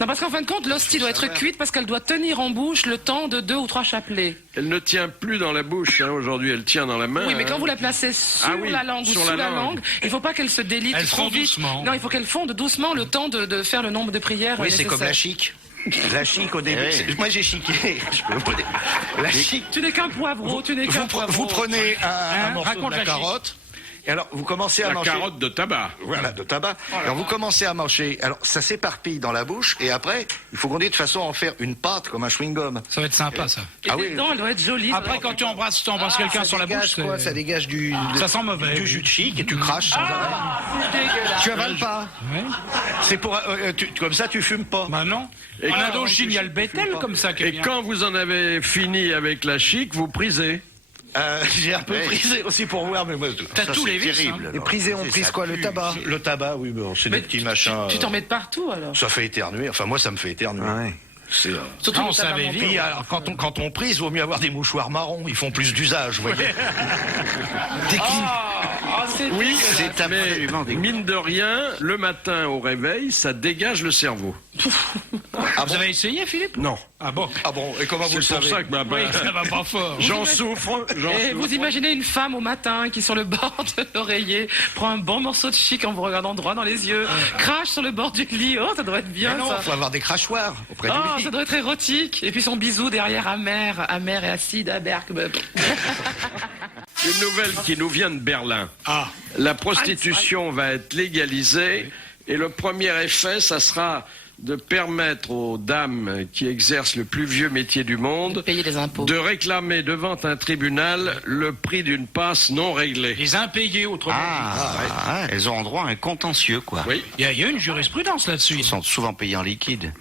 Non, parce qu'en fin de compte, l'hostie doit être cuite parce qu'elle doit tenir en bouche le temps de 2 ou 3 chapelets. Elle ne tient plus dans la bouche, hein, aujourd'hui, elle tient dans la main. Oui, mais hein. quand vous la placez sur Ah oui, la langue ou sur sous la la langue. langue, il ne faut pas qu'elle se délite Elle trop fond vite. doucement. Non, il faut qu'elle fonde doucement le temps de faire le nombre de prières Oui, c'est nécessaires. comme la chic. La chic au début. Eh oui. Moi j'ai chiqué. Je peux vous dire. La chic. Tu n'es qu'un poivreau, tu n'es qu'un poivreau. Vous prenez un morceau raconte de la la chic. carotte. Et alors vous commencez à La manger. carotte de tabac. Voilà, de tabac. Alors vous commencez à manger. Alors ça s'éparpille dans la bouche et après il faut qu'on ait de façon à en faire une pâte comme un chewing-gum. Ça va être sympa, ça. Et Ah tes oui. dents, elles doivent être jolies. Après, quand tu embrasses quelqu'un sur la bouche, quoi, c'est- ça dégage du... ça sent mauvais. Du jus de chic et tu craches sans arrêt. c'est dégueulasse. Tu avales pas. Ouais. C'est pour comme ça tu fumes pas. Bah non. Et En quand- Indochine, il y a le bétel comme ça qui Et vient. quand vous en avez fini avec la chic, vous prisez. J'ai un peu Ouais. prisé aussi pour voir, mais moi. T'as Ça, tous c'est les vices, terrible. hein. Et alors. prisé, on C'est prise ça quoi? Le pue. tabac? Le tabac, oui, bon, c'est des Mais petits machins. Tu t'en mets de partout, alors. Ça fait éternuer. Enfin, moi, ça me fait éternuer. Ouais. C'est. Surtout Ah, on le tabac savait menthol. vivre. Puis alors, quand on prise, vaut mieux avoir des mouchoirs marrons. Ils font plus d'usage, vous voyez. Oui, C'est mais absolument dégueu. mine de rien, le matin au réveil, ça dégage le cerveau. Vous avez essayé, Philippe? Non. Ah bon? Ah bon, et comment vous le C'est pour savez? ça que Oui, ça va pas fort. j'en souffre. Et vous imaginez une femme au matin qui, sur le bord de l'oreiller, prend un bon morceau de chic en vous regardant droit dans les yeux, crache sur le bord du lit. Oh, ça doit être bien, Mais non, ça. faut avoir des crachoirs auprès du Oh, lit. ça doit être érotique. Et puis son bisou derrière amer et acide, amer. Une nouvelle qui nous vient de Berlin. Ah. La prostitution va être légalisée et le premier effet, ça sera de permettre aux dames qui exercent le plus vieux métier du monde Payer des impôts. de réclamer devant un tribunal le prix d'une passe non réglée. Les impayés, autrement. Ah, elles ont droit à un contentieux, quoi. Oui. Il y a une jurisprudence là-dessus. Ils sont souvent payés en liquide.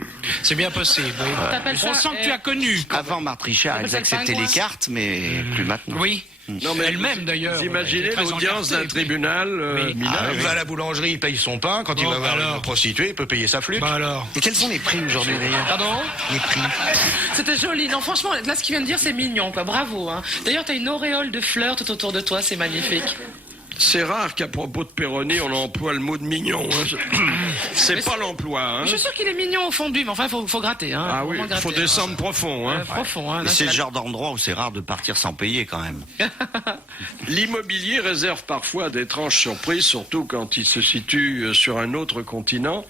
C'est bien possible. oui. T'appelles On ça, sent que tu as connu. Avant Marthe Richard, elles ça le acceptaient pingouin. les cartes, mais plus maintenant. Oui. Non, mais Elle-même, d'ailleurs. Vous imaginez elle est très l'audience d'un encartée. tribunal Oui. minable. Il va à la boulangerie, il paye son pain. Quand il Bon, va voir alors. une prostituée, il peut payer sa flûte. Bah alors. Et quels sont les prix aujourd'hui d'ailleurs? Pardon? Les prix. C'était joli. Non, franchement, là, ce qu'il vient de dire, c'est mignon, quoi. Bravo, hein. D'ailleurs, t'as une auréole de fleurs tout autour de toi, c'est magnifique. C'est rare qu'à propos de Péroni, on emploie le mot de mignon. hein. C'est pas l'emploi. hein. Je suis sûr qu'il est mignon au fond de lui, mais enfin, faut gratter, hein. Ah oui, Vraiment il gratter, faut hein. descendre profond. hein. Profond, hein. Et Là, c'est le la- genre d'endroit où c'est rare de partir sans payer, quand même. L'immobilier réserve parfois d'étranges surprises, surtout quand il se situe sur un autre continent.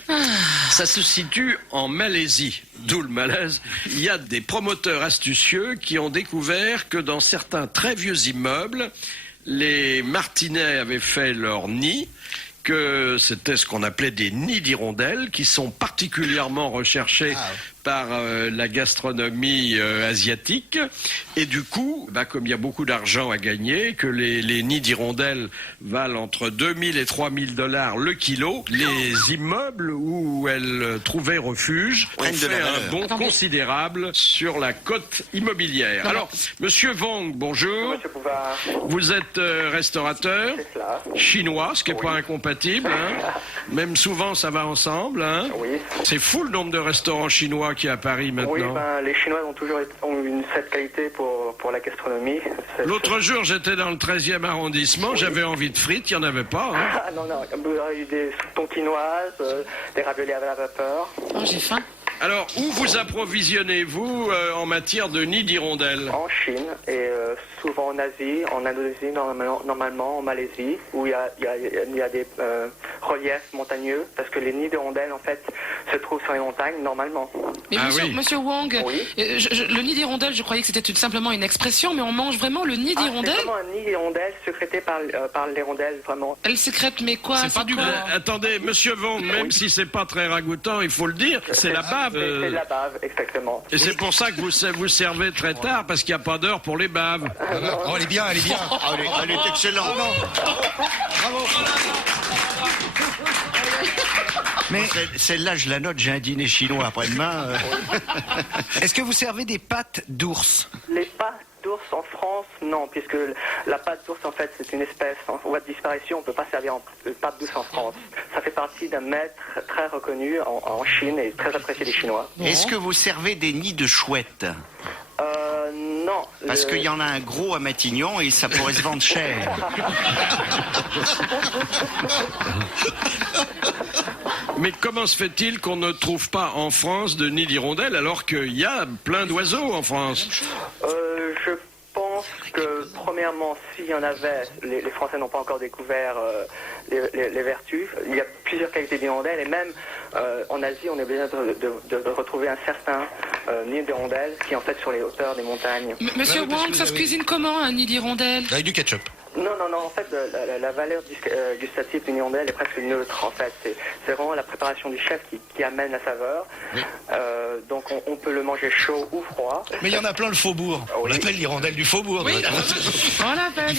Ça se situe en Malaisie, d'où le malaise. Il y a des promoteurs astucieux qui ont découvert que dans certains très vieux immeubles, les martinets avaient fait leur nid, que c'était ce qu'on appelait des nids d'hirondelles, qui sont particulièrement recherchés par la gastronomie asiatique. Et du coup, comme il y a beaucoup d'argent à gagner, que les nids d'hirondelles valent entre 2000 et 3000 $ le kilo, les immeubles où elles trouvaient refuge ont Prennent de la fait un valeur. bond Attendez. considérable sur la cote immobilière. Alors, Monsieur Wong, bonjour. Monsieur Bouvard, Vous êtes restaurateur c'est cela. chinois, ce qui n'est pas incompatible. hein. Même souvent, ça va ensemble. hein. Oui. C'est fou le nombre de restaurants chinois qu'il y a à Paris maintenant. Oui, les Chinois ont une cette qualité pour la gastronomie. L'autre jour, j'étais dans le 13e arrondissement, j'avais envie de frites, il n'y en avait pas. hein. Ah non, vous avez eu des tontinoises, des raviolis à la vapeur. Oh, j'ai faim. Alors, où vous approvisionnez-vous en matière de nids d'hirondelles? En Chine et souvent en Asie, en Indonésie, normalement en Malaisie, où il y a des reliefs montagneux, parce que les nids d'hirondelles, en fait, se trouvent sur les montagnes, normalement. Mais Ah monsieur, oui. monsieur Wong, Oui. le nid d'hirondelle, je croyais que c'était simplement une expression, mais on mange vraiment le nid C'est d'hirondelle? vraiment un nid d'hirondelles sécrété par l'hirondelle, vraiment. Elle sécrète, mais quoi? C'est pas du quoi? beurre. Attendez, Monsieur Wong, même si c'est pas très ragoûtant, il faut le dire, c'est la bave. C'est de la bave, exactement. Et c'est pour ça que vous servez très tard, parce qu'il n'y a pas d'heure pour les baves. Oh, elle est bien, elle est bien. Ah, elle est excellente. Mais Celle-là, je la note, j'ai un dîner chinois après-demain. est-ce que vous servez des pâtes d'ours? Les pâtes d'ours en France, non, puisque la pâte d'ours, en fait, c'est une espèce en voie de disparition. On ne peut pas servir de pâte d'ours en France. Ça fait partie d'un maître très reconnu en Chine et très apprécié des Chinois. Est-ce que vous servez des nids de chouettes? Non. Parce qu'il y en a un gros à Matignon et ça pourrait se vendre cher. Mais comment se fait-il qu'on ne trouve pas en France de nids d'hirondelles alors qu'il y a plein d'oiseaux en France? Je pense que, premièrement, s'il y en avait, les Français n'ont pas encore découvert les vertus. Il y a plusieurs qualités d'hirondelles et même en Asie, on est obligé de retrouver un certain nid d'hirondelles qui est en fait sur les hauteurs des montagnes. Monsieur Ouais, parce Wong, que ça vous se avez- cuisine comment, un nid d'hirondelle? Avec du ketchup. Non, en fait, la valeur gustative d'une hirondelle est presque neutre, en fait. C'est vraiment la préparation du chef qui amène la saveur. Donc, on peut le manger chaud ou froid. Mais il y en a plein le faubourg. On Oui. l'appelle l'hirondelle du faubourg. Oui, on l'appelle.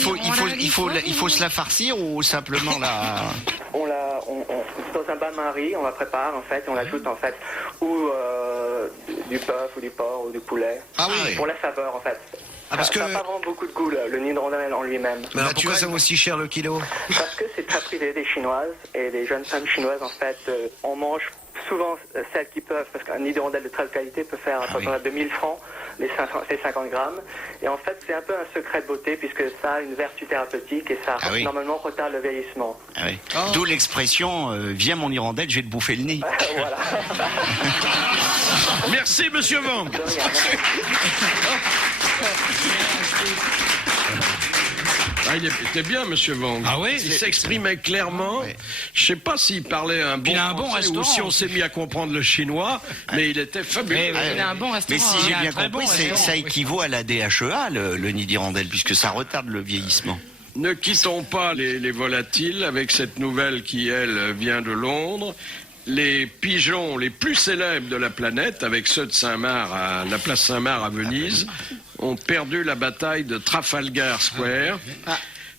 Il faut se la farcir ou simplement la... Dans un bain-marie, on la prépare, en fait, et on l'ajoute, en fait, ou du bœuf, ou du porc, ou du poulet. Ah oui. Pour la saveur, en fait. parce Ça n'a que- pas vraiment beaucoup de goût, le nid d'hirondelle en lui-même. Mais alors pourquoi ça vaut si cher le kilo? Parce que c'est très prisé des Chinoises et des jeunes femmes chinoises, en fait, on mange souvent celles qui peuvent, parce qu'un nid d'hirondelle de très haute qualité peut faire à peu près 2000 francs. les 50 grammes. Et en fait, c'est un peu un secret de beauté puisque ça a une vertu thérapeutique et ça normalement retarde le vieillissement. Ah oui. D'où l'expression viens mon hirondelle, je vais te bouffer le nez. Voilà. Merci, monsieur Wang. Ah, il était bien, monsieur Wang. Ah oui, il s'exprimait clairement. Je sais pas s'il parlait un bon français ou si on s'est mis à comprendre le chinois, mais il était fabuleux. Il a un bon restaurant. Mais si j'ai bien compris, bon ça équivaut à la DHEA, le nid d'hirondelle, puisque ça retarde le vieillissement. Ne quittons pas les volatiles avec cette nouvelle qui, elle, vient de Londres. Les pigeons les plus célèbres de la planète, avec ceux de Saint-Marc à la place Saint-Marc à Venise, ont perdu la bataille de Trafalgar Square,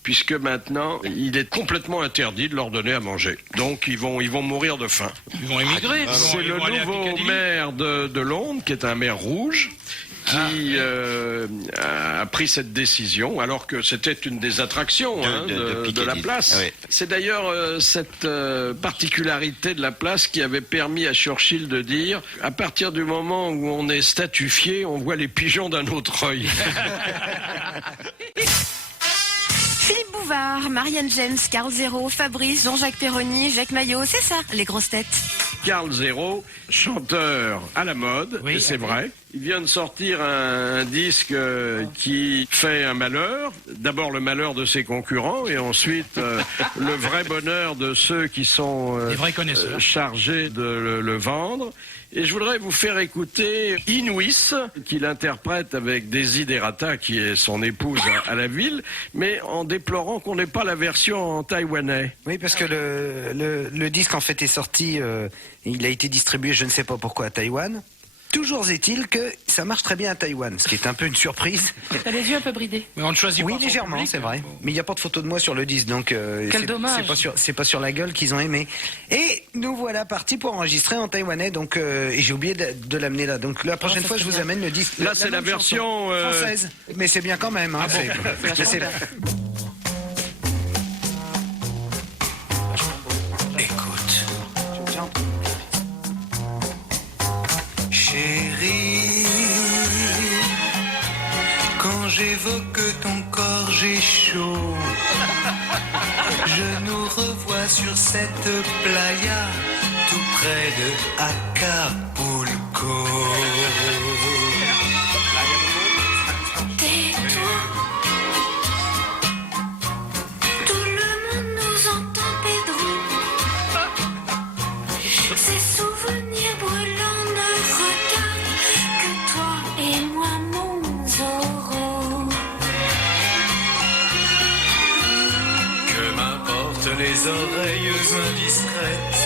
puisque maintenant, il est complètement interdit de leur donner à manger. Donc, ils vont mourir de faim. Ils vont émigrer. C'est le nouveau maire de Londres, qui est un maire rouge, qui a pris cette décision, alors que c'était une des attractions de la place. Oui. C'est d'ailleurs cette particularité de la place qui avait permis à Churchill de dire « À partir du moment où on est statufié, on voit les pigeons d'un autre œil ». Philippe Bouvard, Marianne James, Carl Zéro, Fabrice, Jean-Jacques Perroni, Jacques Maillot, c'est ça, les grosses têtes. Carl Zéro, chanteur à la mode, et c'est vrai. Il vient de sortir un disque qui fait un malheur. D'abord le malheur de ses concurrents et ensuite le vrai bonheur de ceux qui sont chargés de le vendre. Et je voudrais vous faire écouter Inuis, qu'il interprète avec Desiderata, qui est son épouse à la ville, mais en déplorant qu'on n'ait pas la version en taïwanais. Oui, parce que le disque en fait est sorti, il a été distribué je ne sais pas pourquoi à Taïwan. Toujours est-il que ça marche très bien à Taïwan, ce qui est un peu une surprise. T'as les yeux un peu bridés. Mais on ne choisit Oui, pas son légèrement, public. c'est vrai. Mais il n'y a pas de photo de moi sur le disque, donc Quel dommage. c'est pas sur la gueule qu'ils ont aimé. Et nous voilà partis pour enregistrer en taïwanais, donc et j'ai oublié de l'amener là. Donc la prochaine fois, je vous amène le disque. Là, c'est la même version chanson française, mais c'est bien quand même. Hein, Écoute, chérie, quand j'évoque ton corps, j'ai chaud. Je nous revois sur cette playa, tout près de Acapulco. Tais-toi, tout le monde nous entend, Pedro. Ces souvenirs brûlants ne regardent que toi et moi, mon Zorro. Que m'importent les oreilles indiscrètes,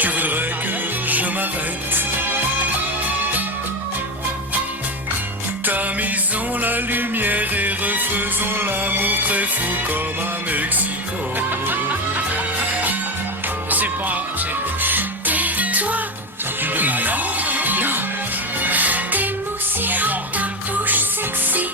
tu voudrais que je m'arrête. Tamisons la lumière et refaisons l'amour très fou comme à Mexico. C'est pas... Tais-toi, non, tes mots si rare, ta bouche sexy.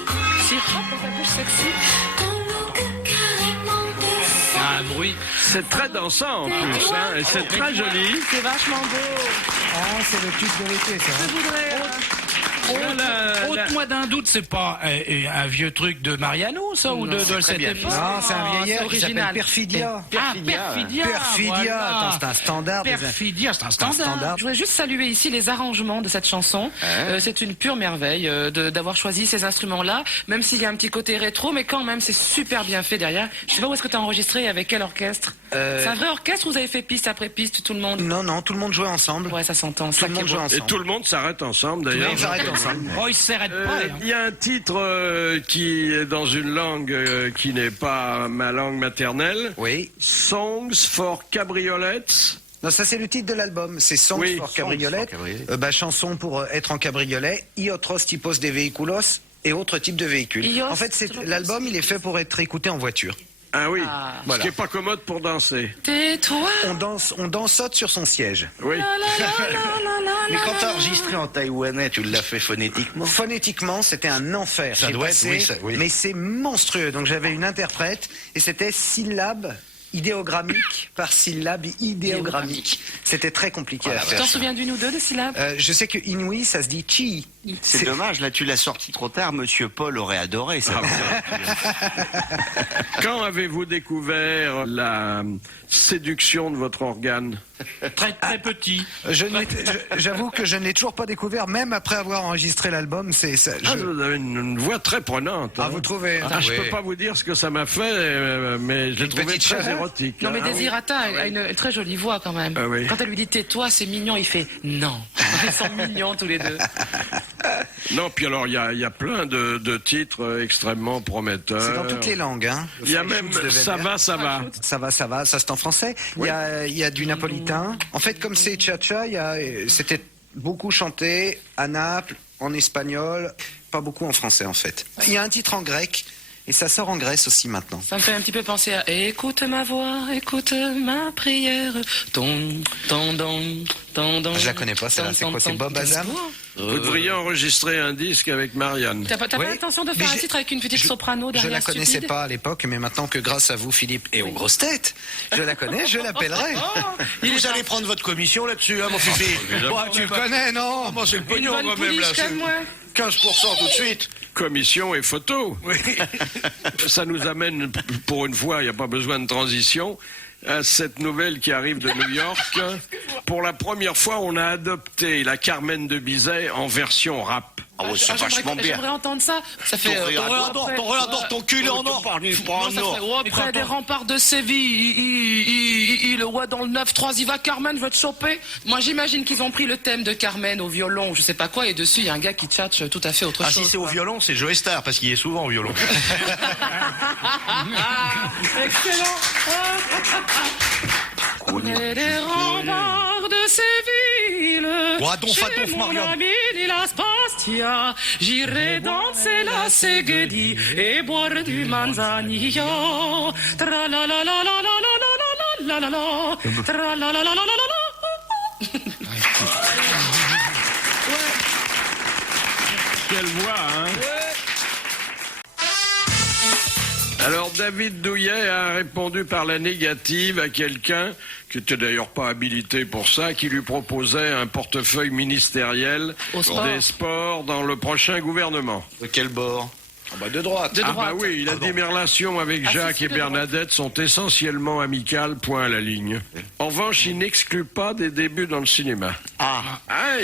Si rare, ta bouche sexy. Ton look carrément décent. Un bruit. C'est très dansant en plus, hein, et c'est très joli. C'est vachement beau. Ah, c'est le tube de l'été, ça. Je voudrais... Ôte-moi d'un doute, c'est pas un vieux truc de Mariano, ça, ou de cette époque? Non, c'est un vieillard qui s'appelle original. Perfidia. Ah, Perfidia. Perfidia, Voilà. attends, c'est un standard. Perfidia, c'est un standard. Je voudrais juste saluer ici les arrangements de cette chanson. C'est une pure merveille d'avoir choisi ces instruments-là, même s'il y a un petit côté rétro, mais quand même c'est super bien fait derrière. Je sais pas où est-ce que tu as enregistré, avec quel orchestre. C'est un vrai orchestre ou vous avez fait piste après piste, tout le monde? Non, tout le monde jouait ensemble. Ouais, ça s'entend. Tout le monde jouait Et ensemble. tout le monde s'arrête ensemble d'ailleurs. Tout le monde s'arrête ensemble. Oh, ils s'arrêtent pas. Il y a un titre qui est dans une langue qui n'est pas ma langue maternelle. Oui. Songs for Cabriolets. Non, ça c'est le titre de l'album. C'est Songs for Cabriolet. Chanson pour être en cabriolet. Y otros tipos de véhiculos et autres types de véhicules. En fait, l'album, il est fait pour être écouté en voiture. Ah oui, Voilà. ce qui n'est pas commode pour danser. Tais-toi. On dansote sur son siège. Oui. Mais quand t'as enregistré en taïwanais, tu l'as fait phonétiquement? Phonétiquement, c'était un enfer. Ça J'ai doit être, passé, oui, ça, oui. mais c'est monstrueux. Donc j'avais une interprète et c'était syllabe idéogrammique par syllabe idéogrammique. C'était très compliqué à Tu faire. t'en souviens d'une ou deux de syllabes? Je sais que inouï, ça se dit chi. C'est dommage, là tu l'as sorti trop tard, Monsieur Paul aurait adoré ça. Quand avez-vous découvert la séduction de votre organe? Très très petit. J'avoue que je ne l'ai toujours pas découvert, même après avoir enregistré l'album. Vous avez une voix très prenante. Ah, vous trouvez? Je peux pas vous dire ce que ça m'a fait, mais je l'ai trouvé petite très chaleur. érotique. Non mais Ah oui. Désirata a une très jolie voix quand même. Ah oui. Quand elle lui dit tais-toi, c'est mignon, il fait non. Ils sont mignons tous les deux. Non, puis alors il y a plein de titres extrêmement prometteurs. C'est dans toutes les langues. Hein. Il y a même ça va. Ça va, ça c'est en français. Oui. Il y a du napolitain. En fait, comme c'est cha-cha, c'était beaucoup chanté à Naples, en espagnol, pas beaucoup en français en fait. Il y a un titre en grec. Et ça sort en Grèce aussi maintenant. Ça me fait un petit peu penser à écoute ma voix, écoute ma prière. Ton. Je la connais pas, celle-là. C'est quoi? C'est Bob Adam? Vous devriez enregistrer un disque avec Marianne. T'as pas Oui. l'intention de faire un titre avec une petite soprano Je derrière la connaissais stupide pas à l'époque, mais maintenant que grâce à vous, Philippe, et aux grosses têtes, je la connais, je l'appellerai. Vous allez prendre votre commission là-dessus, hein, mon fifi. Tu le connais, non? Moi, c'est le Une pognon, bonne moi même, là. pouliche comme moi. 15% tout de suite. Commission et photo. Ça nous amène, pour une fois, il n'y a pas besoin de transition, à cette nouvelle qui arrive de New York. Pour la première fois, on a adopté la Carmen de Bizet en version rap. Ah ouais, c'est vachement bien. J'aimerais entendre ça. Ça fait. Ton réadore, ton cul est en or. Près des remparts de Séville, le roi dans le 9-3, il va Carmen, veut te choper. Moi j'imagine qu'ils ont pris le thème de Carmen au violon, je sais pas quoi, et dessus il y a un gars qui tchatche tout à fait autre Ah, chose. si c'est au violon, c'est Joe Star, parce qu'il est souvent au violon. Excellent. Près des remparts de Séville, chez mon ami Nilas Pastia, j'irai danser la Segedi et boire du manzanillo. Tra la la la la la la la la la la, tra la la la la la la. Quelle voix, hein? Alors David Douillet a répondu par la négative à quelqu'un qui n'était d'ailleurs pas habilité pour ça, qui lui proposait un portefeuille ministériel des sports dans le prochain gouvernement. De quel bord? De droite. De droite. Bah oui, il a dit mes relations avec Jacques et Bernadette sont essentiellement amicales, point à la ligne. En revanche, il n'exclut pas des débuts dans le cinéma. Ah,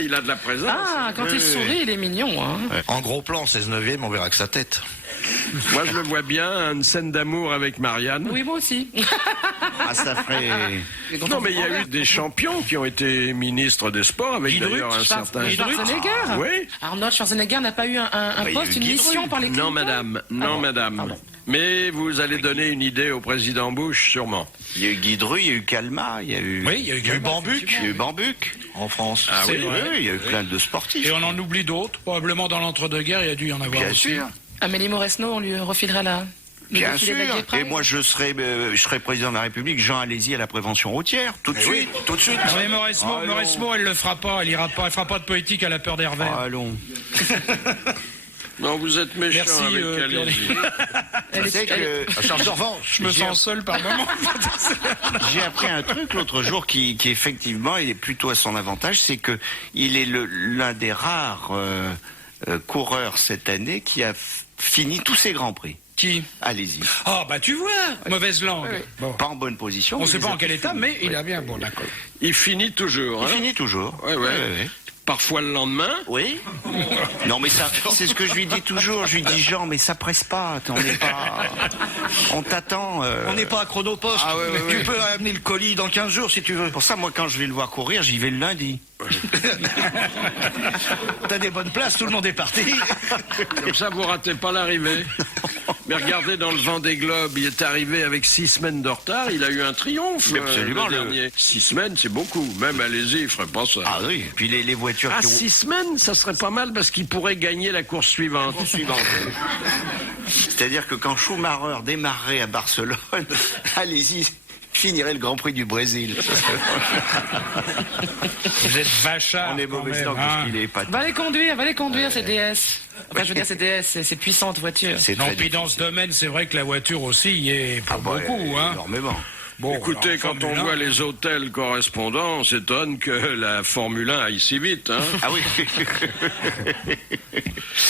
il a de la présence. Ah, quand il sourit, il est mignon. Hein. En gros plan, 16/9, on verra que sa tête. Moi, je le vois bien, une scène d'amour avec Marianne. Oui, moi aussi. Ah, ça ferait... Non, mais il y a eu des champions qui ont été ministres des Sports, avec d'ailleurs un certain... Schwarzenegger. Oui. Arnold Schwarzenegger n'a pas eu un poste, une mission par les Non, Clinton. madame. Non, madame. Pardon. Mais vous allez donner une idée au président Bush, sûrement. Il y a eu Guidru, il y a eu Calma, il y a eu... Oui, il y a eu Bambuc. Il y a eu Bambuc En France. Ah oui, Oui, il y a eu plein de sportifs. Et on en oublie d'autres. Probablement dans l'entre-deux-guerres, il y a dû y en avoir Bien aussi. sûr. Amélie Mauresno, on lui refilerait le Bien défilé sûr. d'Agay Pride. Et moi, je serai président de la République. Jean, allez-y à la prévention routière. Tout de suite. Tout de suite. Mais Mauresmo, elle le fera pas. Elle ira pas. Elle fera pas de politique à la peur des revers. Allons. Non, vous êtes méchant Merci, avec Calais. Tu sais que... Je me sens seul par moment. J'ai appris un truc l'autre jour qui effectivement, il est plutôt à son avantage, c'est que il est l'un des rares coureurs cette année qui a fini tous ses grands prix. Qui? Allez-y. Ah, bah tu vois, mauvaise langue. Bon. Pas en bonne position. On mais sait les pas a en quel tous état, finis. mais il a bien. Bon, d'accord. Il finit toujours. Il Hein. finit toujours. Ouais. Parfois le lendemain. Oui. Non, mais ça, c'est ce que je lui dis toujours. Je lui dis, Jean, mais ça presse pas. On t'attend. On n'est pas à Chronopost. Ah, ouais. Tu peux amener le colis dans 15 jours si tu veux. Pour ça, moi, quand je vais le voir courir, j'y vais le lundi. T'as des bonnes places, tout le monde est parti. Comme ça, vous ratez pas l'arrivée. Mais regardez, dans le Vendée Globe, il est arrivé avec 6 semaines de retard. Il a eu un triomphe. Mais absolument, le dernier. 6 semaines, c'est beaucoup. Même allez-y, il ferait pas ça. Ah oui. Puis les voitures Ah, qui 6 semaines, ça serait pas mal parce qu'il pourrait gagner la course suivante. C'est-à-dire que quand Schumacher démarrerait à Barcelone, allez-y, finirait le Grand Prix du Brésil. Vous êtes vachard. On est quand mauvais même, temps hein. parce qu'il est pas. Va les conduire, ces DS. Enfin, je veux dire, ces DS, ces puissantes voitures. C'est Non, très puis dans ce domaine, c'est vrai que la voiture aussi y est pour beaucoup. Hein. Énormément. Bon, écoutez, alors, quand on Formule 1, voit les hôtels correspondants, on s'étonne que la Formule 1 aille si vite. Hein. Ah oui.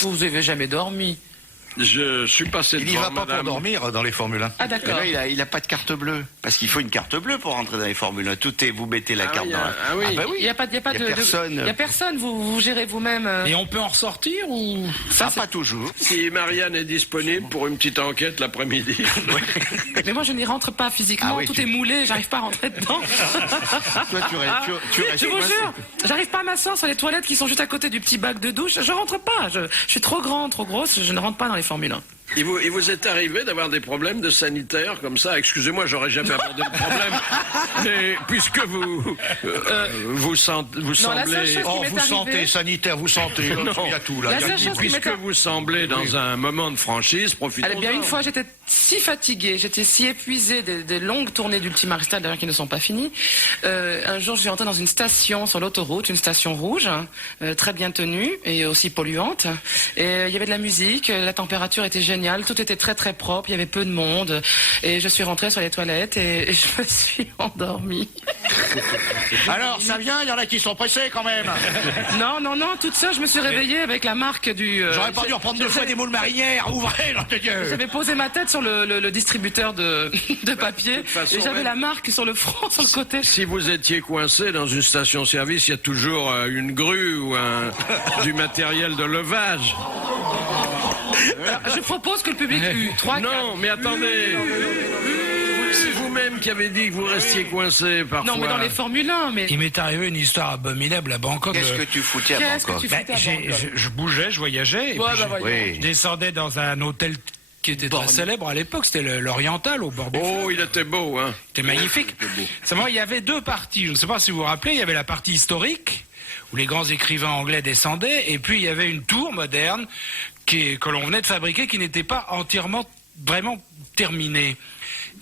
Vous avez jamais dormi. Je suis passé Il n'y devant va pas pour madame. dormir dans les Formules 1. Ah Et d'accord. là, il a pas de carte bleue. Parce qu'il faut une carte bleue pour rentrer dans les Formules 1. Tout est, vous mettez la carte oui, dans la... ah oui. Ah bah oui. Il y a pas Il y a personne. Il y a personne. Vous gérez vous-même. Et on peut en ressortir ou... Ça, Ah, pas toujours. Si Marianne est disponible pour une petite enquête l'après-midi. Mais moi, je n'y rentre pas physiquement. Ah oui, Tout tu- est moulé. J'arrive pas à rentrer dedans. Toi, tu restes Je vous coincé. jure, j'arrive pas à m'asseoir sur les toilettes qui sont juste à côté du petit bac de douche. Je rentre pas. Je suis trop grande, trop grosse. Je ne rentre pas dans les Formules 1. Il vous est arrivé d'avoir des problèmes de sanitaire comme ça? Excusez-moi, j'aurais jamais abordé le problème. Mais puisque vous la seule semblez... chose- Oh, m'est vous arrivé. sentez sanitaire, vous sentez. Il y a tout là. La Il y a seule tout. chose qui Puisque m'est vous semblez dans un moment de franchise, profitez-en. Allez, bien une fois, j'étais si fatiguée, j'étais si épuisée des longues tournées d'Ultima Maristal, d'ailleurs qui ne sont pas finies. Un jour, je suis entrée dans une station sur l'autoroute, une station rouge, très bien tenue et aussi polluante. Et il y avait de la musique, la température était géniale, tout était très très propre, il y avait peu de monde. Et je suis rentrée sur les toilettes et je me suis endormie. Alors, ça vient, il y en a qui sont pressés quand même. Non, toute seule, je me suis réveillée avec la marque du... J'aurais pas dû reprendre deux fois des moules marinières. Ouvrez, nom de Dieu. J'avais posé ma tête sur le distributeur de papier façon, et j'avais même- la marque sur le front, sur le côté. Si vous étiez coincé dans une station-service, il y a toujours une grue ou du matériel de levage. Je propose que le public eut 3 Non, mais attendez. C'est vous-même qui avez dit que vous restiez coincé parfois. Non, mais dans les Formule 1, mais... Il m'est arrivé une histoire abominable à Bangkok. Qu'est-ce que tu foutais à Qu'est-ce que Bangkok tu Ben, foutais à Bangkok je bougeais, je voyageais. Et Ouais, puis bah, voyons. Oui. je descendais dans un hôtel qui était très célèbre à l'époque, c'était l'Oriental au bord du fleuve. Oh, il était beau, hein. C'était magnifique. Seulement, il y avait deux parties. Je ne sais pas si vous vous rappelez, il y avait la partie historique, où les grands écrivains anglais descendaient, et puis il y avait une tour moderne que l'on venait de fabriquer, qui n'était pas entièrement, vraiment terminée.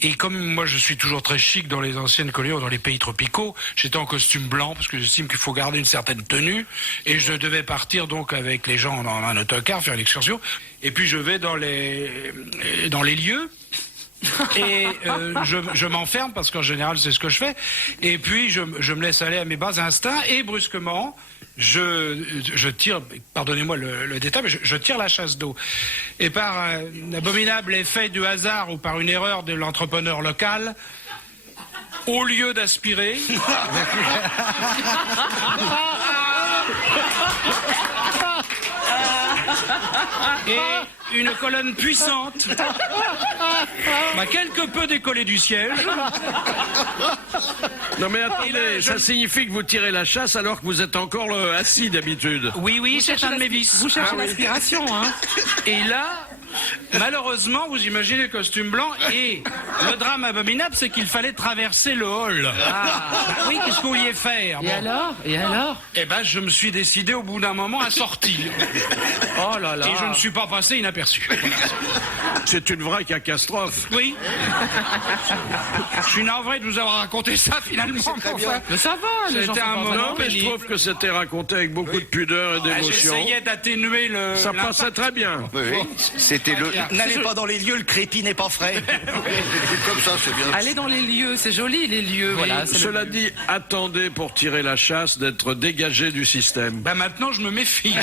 Et comme moi je suis toujours très chic dans les anciennes collines, dans les pays tropicaux, j'étais en costume blanc parce que j'estime qu'il faut garder une certaine tenue. Et je devais partir donc avec les gens dans un autocar, faire l'excursion. Et puis je vais dans les lieux. Et je m'enferme parce qu'en général c'est ce que je fais. Et puis je me laisse aller à mes bas instincts et brusquement je tire, pardonnez-moi le détail, mais je tire la chasse d'eau. Et par un abominable effet du hasard ou par une erreur de l'entrepreneur local, au lieu d'aspirer, et une colonne puissante m'a quelque peu décollé du siège. Non mais attendez, ça signifie que vous tirez la chasse alors que vous êtes encore assis d'habitude. Oui, c'est un de mes vices. Vous cherchez l'aspiration, hein. Et là, malheureusement, vous imaginez le costume blanc et le drame abominable, c'est qu'il fallait traverser le hall. Oui, qu'est-ce que vous vouliez faire? Et alors Eh ben, je me suis décidé au bout d'un moment à sortir. Oh là là. Et je ne suis pas passé inaperçu. C'est une vraie catastrophe. Oui. Je suis navré de vous avoir raconté ça finalement. Enfin, Mais ça va, les gens c'était sont un pas moment Non, mais je pénible. trouve que c'était raconté avec beaucoup de pudeur et d'émotion. J'essayais d'atténuer le. Ça l'impact. passait très bien. Oui, oui. C'était le... N'allez pas dans les lieux, le crépi n'est pas frais. Comme ça, c'est bien. Aller dans les lieux, c'est joli les lieux, voilà. c'est le- Cela dit, attendez pour tirer la chasse d'être dégagé du système. Ben maintenant, je me méfie.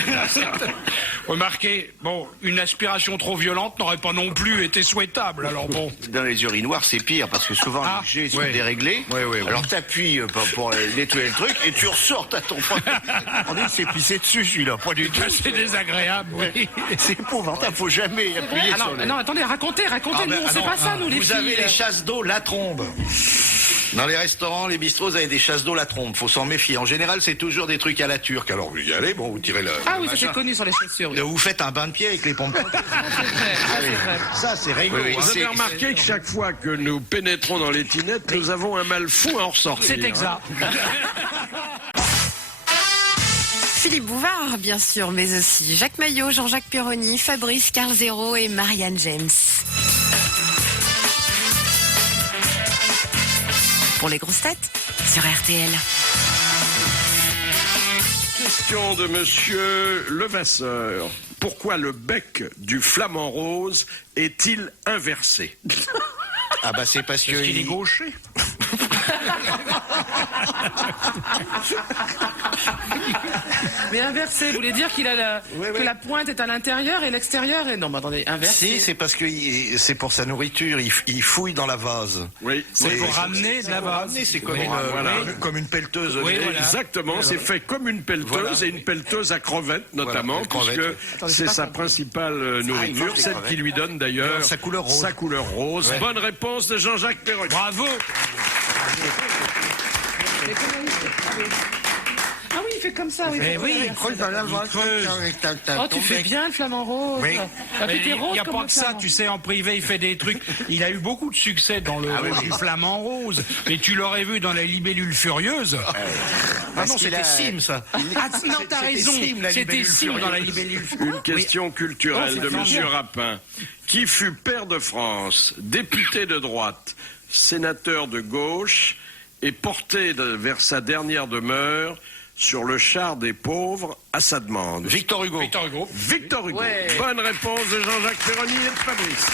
Remarquez, bon, une aspiration trop violente n'aurait pas non plus été souhaitable. Alors bon. Dans les urinoirs, c'est pire parce que souvent Ah, les jets sont ouais. déréglés. Ouais, ouais, ouais. Alors t'appuies pour nettoyer le truc et tu ressors à ton point. On dit que c'est pissé dessus celui-là, pas du tout. C'est désagréable, oui. C'est épouvantable, faut jamais appuyer Ah non, sur les... non, attendez, racontez, nous on sait non, pas ça, nous les vous filles. avez les chasses d'eau la trombe. Dans les restaurants, les bistrots, vous avez des chasses d'eau la trombe. Faut s'en méfier. En général, c'est toujours des trucs à la turque. Alors vous y allez, bon, vous tirez le. Ah le oui, ça machin. c'est connu sur les chaussures. Oui. Vous faites un bain de pied avec les pompes. C'est vrai. Ça, c'est rigolo. Oui, oui, hein. Vous avez remarqué que chaque fois que nous pénétrons dans les tinettes, nous avons un mal fou à en ressortir. C'est exact. Philippe Bouvard, bien sûr, mais aussi Jacques Maillot, Jean-Jacques Pironi, Fabrice Carlzero et Marianne James. Pour les grosses têtes, sur RTL. Question de monsieur Levasseur. Pourquoi le bec du flamant rose est-il inversé? Ah bah c'est parce que Il est il- gaucher. Mais inversé, vous voulez dire qu'il a que la pointe est à l'intérieur et l'extérieur est... Non, mais attendez, inversé. Si, c'est parce que c'est pour sa nourriture, il fouille dans la vase. Oui. C'est pour ramener de la vase. C'est comme, comme une pelleteuse. Oui, voilà. Exactement, c'est fait comme une pelleteuse et une pelleteuse à crevettes notamment, puisque c'est sa principale nourriture, celle qui lui donne d'ailleurs sa couleur rose. Ouais. Bonne réponse de Jean-Jacques Perroni. Bravo. Ah oui, il fait comme ça, oui. Mais oui, il creuse dans la vase. Oh, tu fais bien le flamant rose. Oui. Il n'y a pas que ça, tu sais, en privé, il fait des trucs. Il a eu beaucoup de succès dans le du flamant rose. Mais tu l'aurais vu dans la libellule furieuse. Ah non, c'était Sim, ça. Ah non, t'as raison. C'était Sim dans la libellule furieuse. Une question culturelle de Monsieur Rapin. Qui fut pair de France, député de droite, sénateur de gauche et porté vers sa dernière demeure sur le char des pauvres à sa demande? Victor Hugo. Victor Hugo. Ouais. Bonne réponse de Jean-Jacques Perroni et de Fabrice.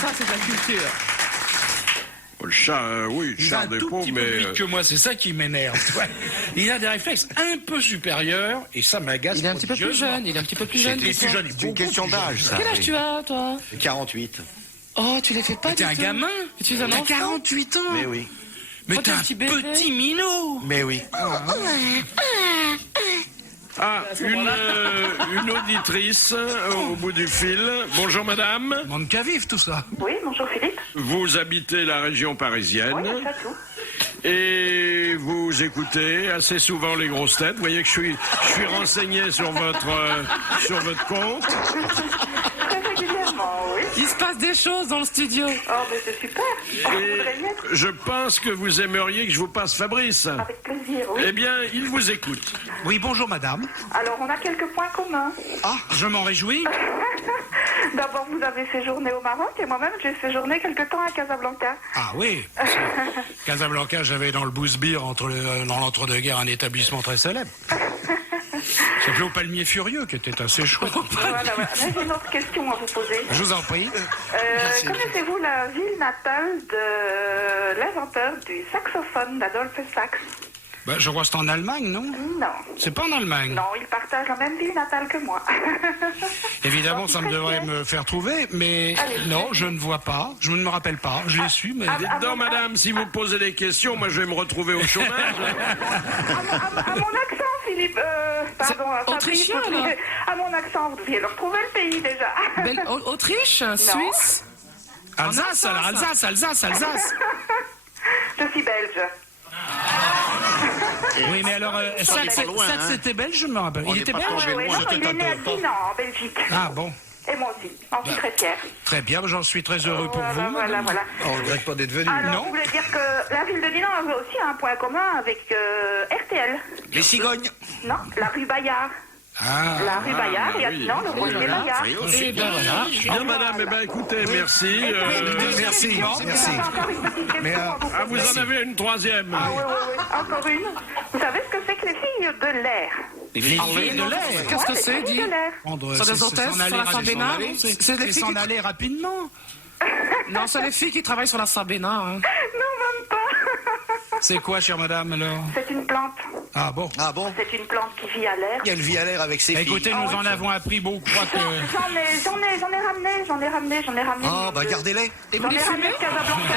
Ça, c'est de la culture. Le char, oui, Il va char un des tout pauvres, petit peu mais... plus vite que moi, c'est ça qui m'énerve. Ouais. Il a des réflexes un peu supérieurs et ça m'agace. Il est un petit peu plus jeune. Il est un petit peu plus jeune. Il est plus jeune. C'est une question d'âge, ça. Quel âge tu as, toi? 48. Oh, tu les fais pas. T'es un gamin. Tu es un T'as enfant. 48 ans. Mais oui. Mais Oh, t'es t'es un un petit bébé. petit minot. Mais oui. Ah, une auditrice au bout du fil. Bonjour madame. Manque qu'à vivre tout ça. Oui, bonjour Philippe. Vous habitez la région parisienne. Oui, à Château. Et vous écoutez assez souvent les grosses têtes. Vous voyez que je suis renseigné sur votre compte. Très régulièrement, oui. Il se passe des choses dans le studio. Oh, mais c'est super. Oh, je voudrais y être. Je pense que vous aimeriez que je vous passe Fabrice. Avec plaisir, oui. Eh bien, il vous écoute. Oui, bonjour madame. Alors, on a quelques points communs. Ah, je m'en réjouis. D'abord, vous avez séjourné au Maroc et moi-même, j'ai séjourné quelque temps à Casablanca. Ah oui. Casablanca, j'avais dans le Bousbir, dans l'entre-deux-guerres, un établissement très célèbre. Ça s'appelait au Palmier Furieux, qui était assez chouette. Voilà. Mais j'ai une autre question à vous poser. Je vous en prie. Connaissez-vous la ville natale de l'inventeur du saxophone, d'Adolphe Sax? Ben, je crois que c'est en Allemagne, non? Non. C'est pas en Allemagne. Non, il partage la même ville natale que moi. Évidemment, ça me devrait me faire trouver, mais non, je ne vois pas. Je ne me rappelle pas. Je l'ai su, mais... Dites donc, madame, si vous posez des questions, moi je vais me retrouver au chômage. À mon accent, Philippe, pardon, autrichien, Fabrice, là. à mon accent, vous deviez le retrouver le pays déjà. Autriche, Suisse. Alsace, alors, Alsace. Je suis belge. Oui, mais alors, ça c'était belge, je me rappelle. Il était belge? Oui, non, il est né à Dinan, en Belgique. Ah bon. Et moi aussi, j'en suis très fière. Très bien, j'en suis très heureux pour vous. Voilà. On ne regrette pas d'être venu. Alors, Non. vous voulez dire que la ville de Dinan avait aussi un point commun avec RTL? Les cigognes. Non, la rue Bayard. Ah. La rue Bayard, et à Dinan, le rue des Bayards. Eh ben voilà. Bien, madame, eh ben, écoutez, merci. Merci. Encore une petite question à vous Ah, vous en avez une troisième. Ah oui, encore une. Vous savez ce que c'est que les filles de l'air? Les filles de l'air. Qu'est-ce que Ouais, c'est, les filles dit? de l'air. Sur des hôtesses, sur la Sabena? C'est s'en aller rapidement. Non, c'est les filles qui travaillent sur la Sabena. Hein. Non, même pas. C'est quoi, chère madame, alors? C'est une plante. Ah bon. Ah bon? C'est une plante qui vit à l'air. Elle vit à l'air avec ses filles. Écoutez, nous en avons appris beaucoup. Je crois que... J'en ai ramené. Ah, bah gardez-les. Et vous J'en les ai ramené fumez? de Casablanca.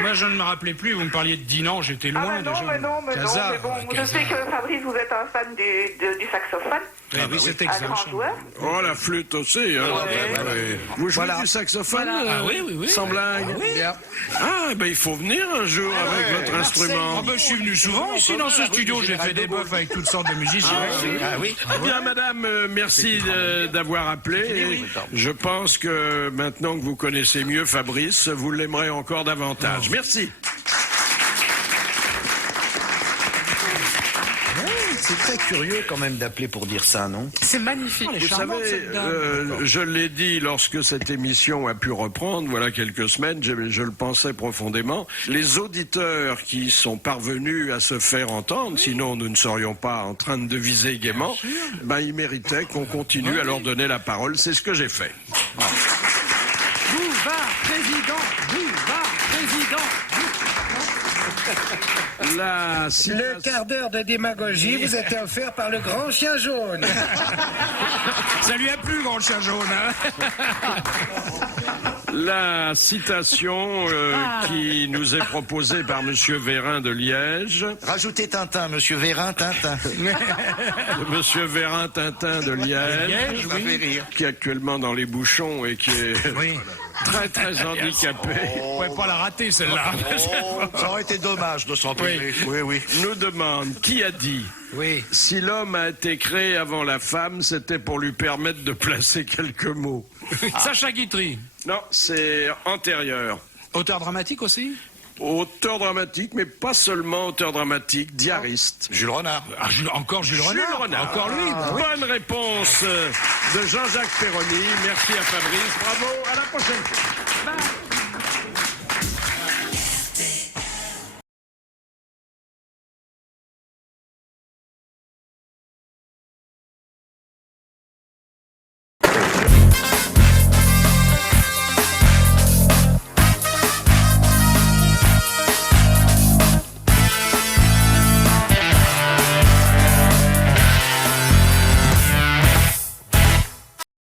Moi, je ne me rappelais plus. Vous me parliez de Dinan, j'étais loin Ah, mais non, mais bon, je sais que Fabrice, vous êtes un fan du saxophone. Oui, c'est Un exact. grand joueur. Oh, la flûte aussi. Hein. Vous jouez du saxophone? Ah oui. Sans blague. Ah, ben il faut venir un jour avec votre instrument. Ah ben, je suis venu souvent ici dans ce studio. J'ai fait des bœufs avec toutes sortes de musiciens. Ah oui. Bien, madame, merci d'avoir appelé. Et je pense que maintenant que vous connaissez mieux Fabrice, vous l'aimerez encore davantage. Merci. C'est très curieux quand même d'appeler pour dire ça, non? C'est magnifique. Vous savez, je l'ai dit lorsque cette émission a pu reprendre, voilà quelques semaines, je le pensais profondément. Les auditeurs qui sont parvenus à se faire entendre, sinon nous ne serions pas en train de deviser gaiement, ben ils méritaient qu'on continue à leur donner la parole. C'est ce que j'ai fait. Bouvard, président. Le quart d'heure de démagogie vous était offert par le grand chien jaune. Ça lui a plu, grand chien jaune. La citation qui nous est proposée par Monsieur Vérin de Liège. Rajoutez Tintin, Monsieur Vérin, Tintin. Monsieur Vérin Tintin de Liège, qui est actuellement dans les bouchons et qui est très très handicapé. On ne pouvait pas la rater celle-là. Ça aurait été dommage de s'en priver. Oui. Nous demande qui a dit si l'homme a été créé avant la femme, c'était pour lui permettre de placer quelques mots. Sacha Guitry. Non, c'est antérieur. Auteur dramatique aussi? Auteur dramatique, mais pas seulement auteur dramatique, diariste. Jules Renard. Encore Jules Renard. Encore lui. Bonne réponse de Jean-Jacques Perroni. Merci à Fabrice. Bravo. À la prochaine fois.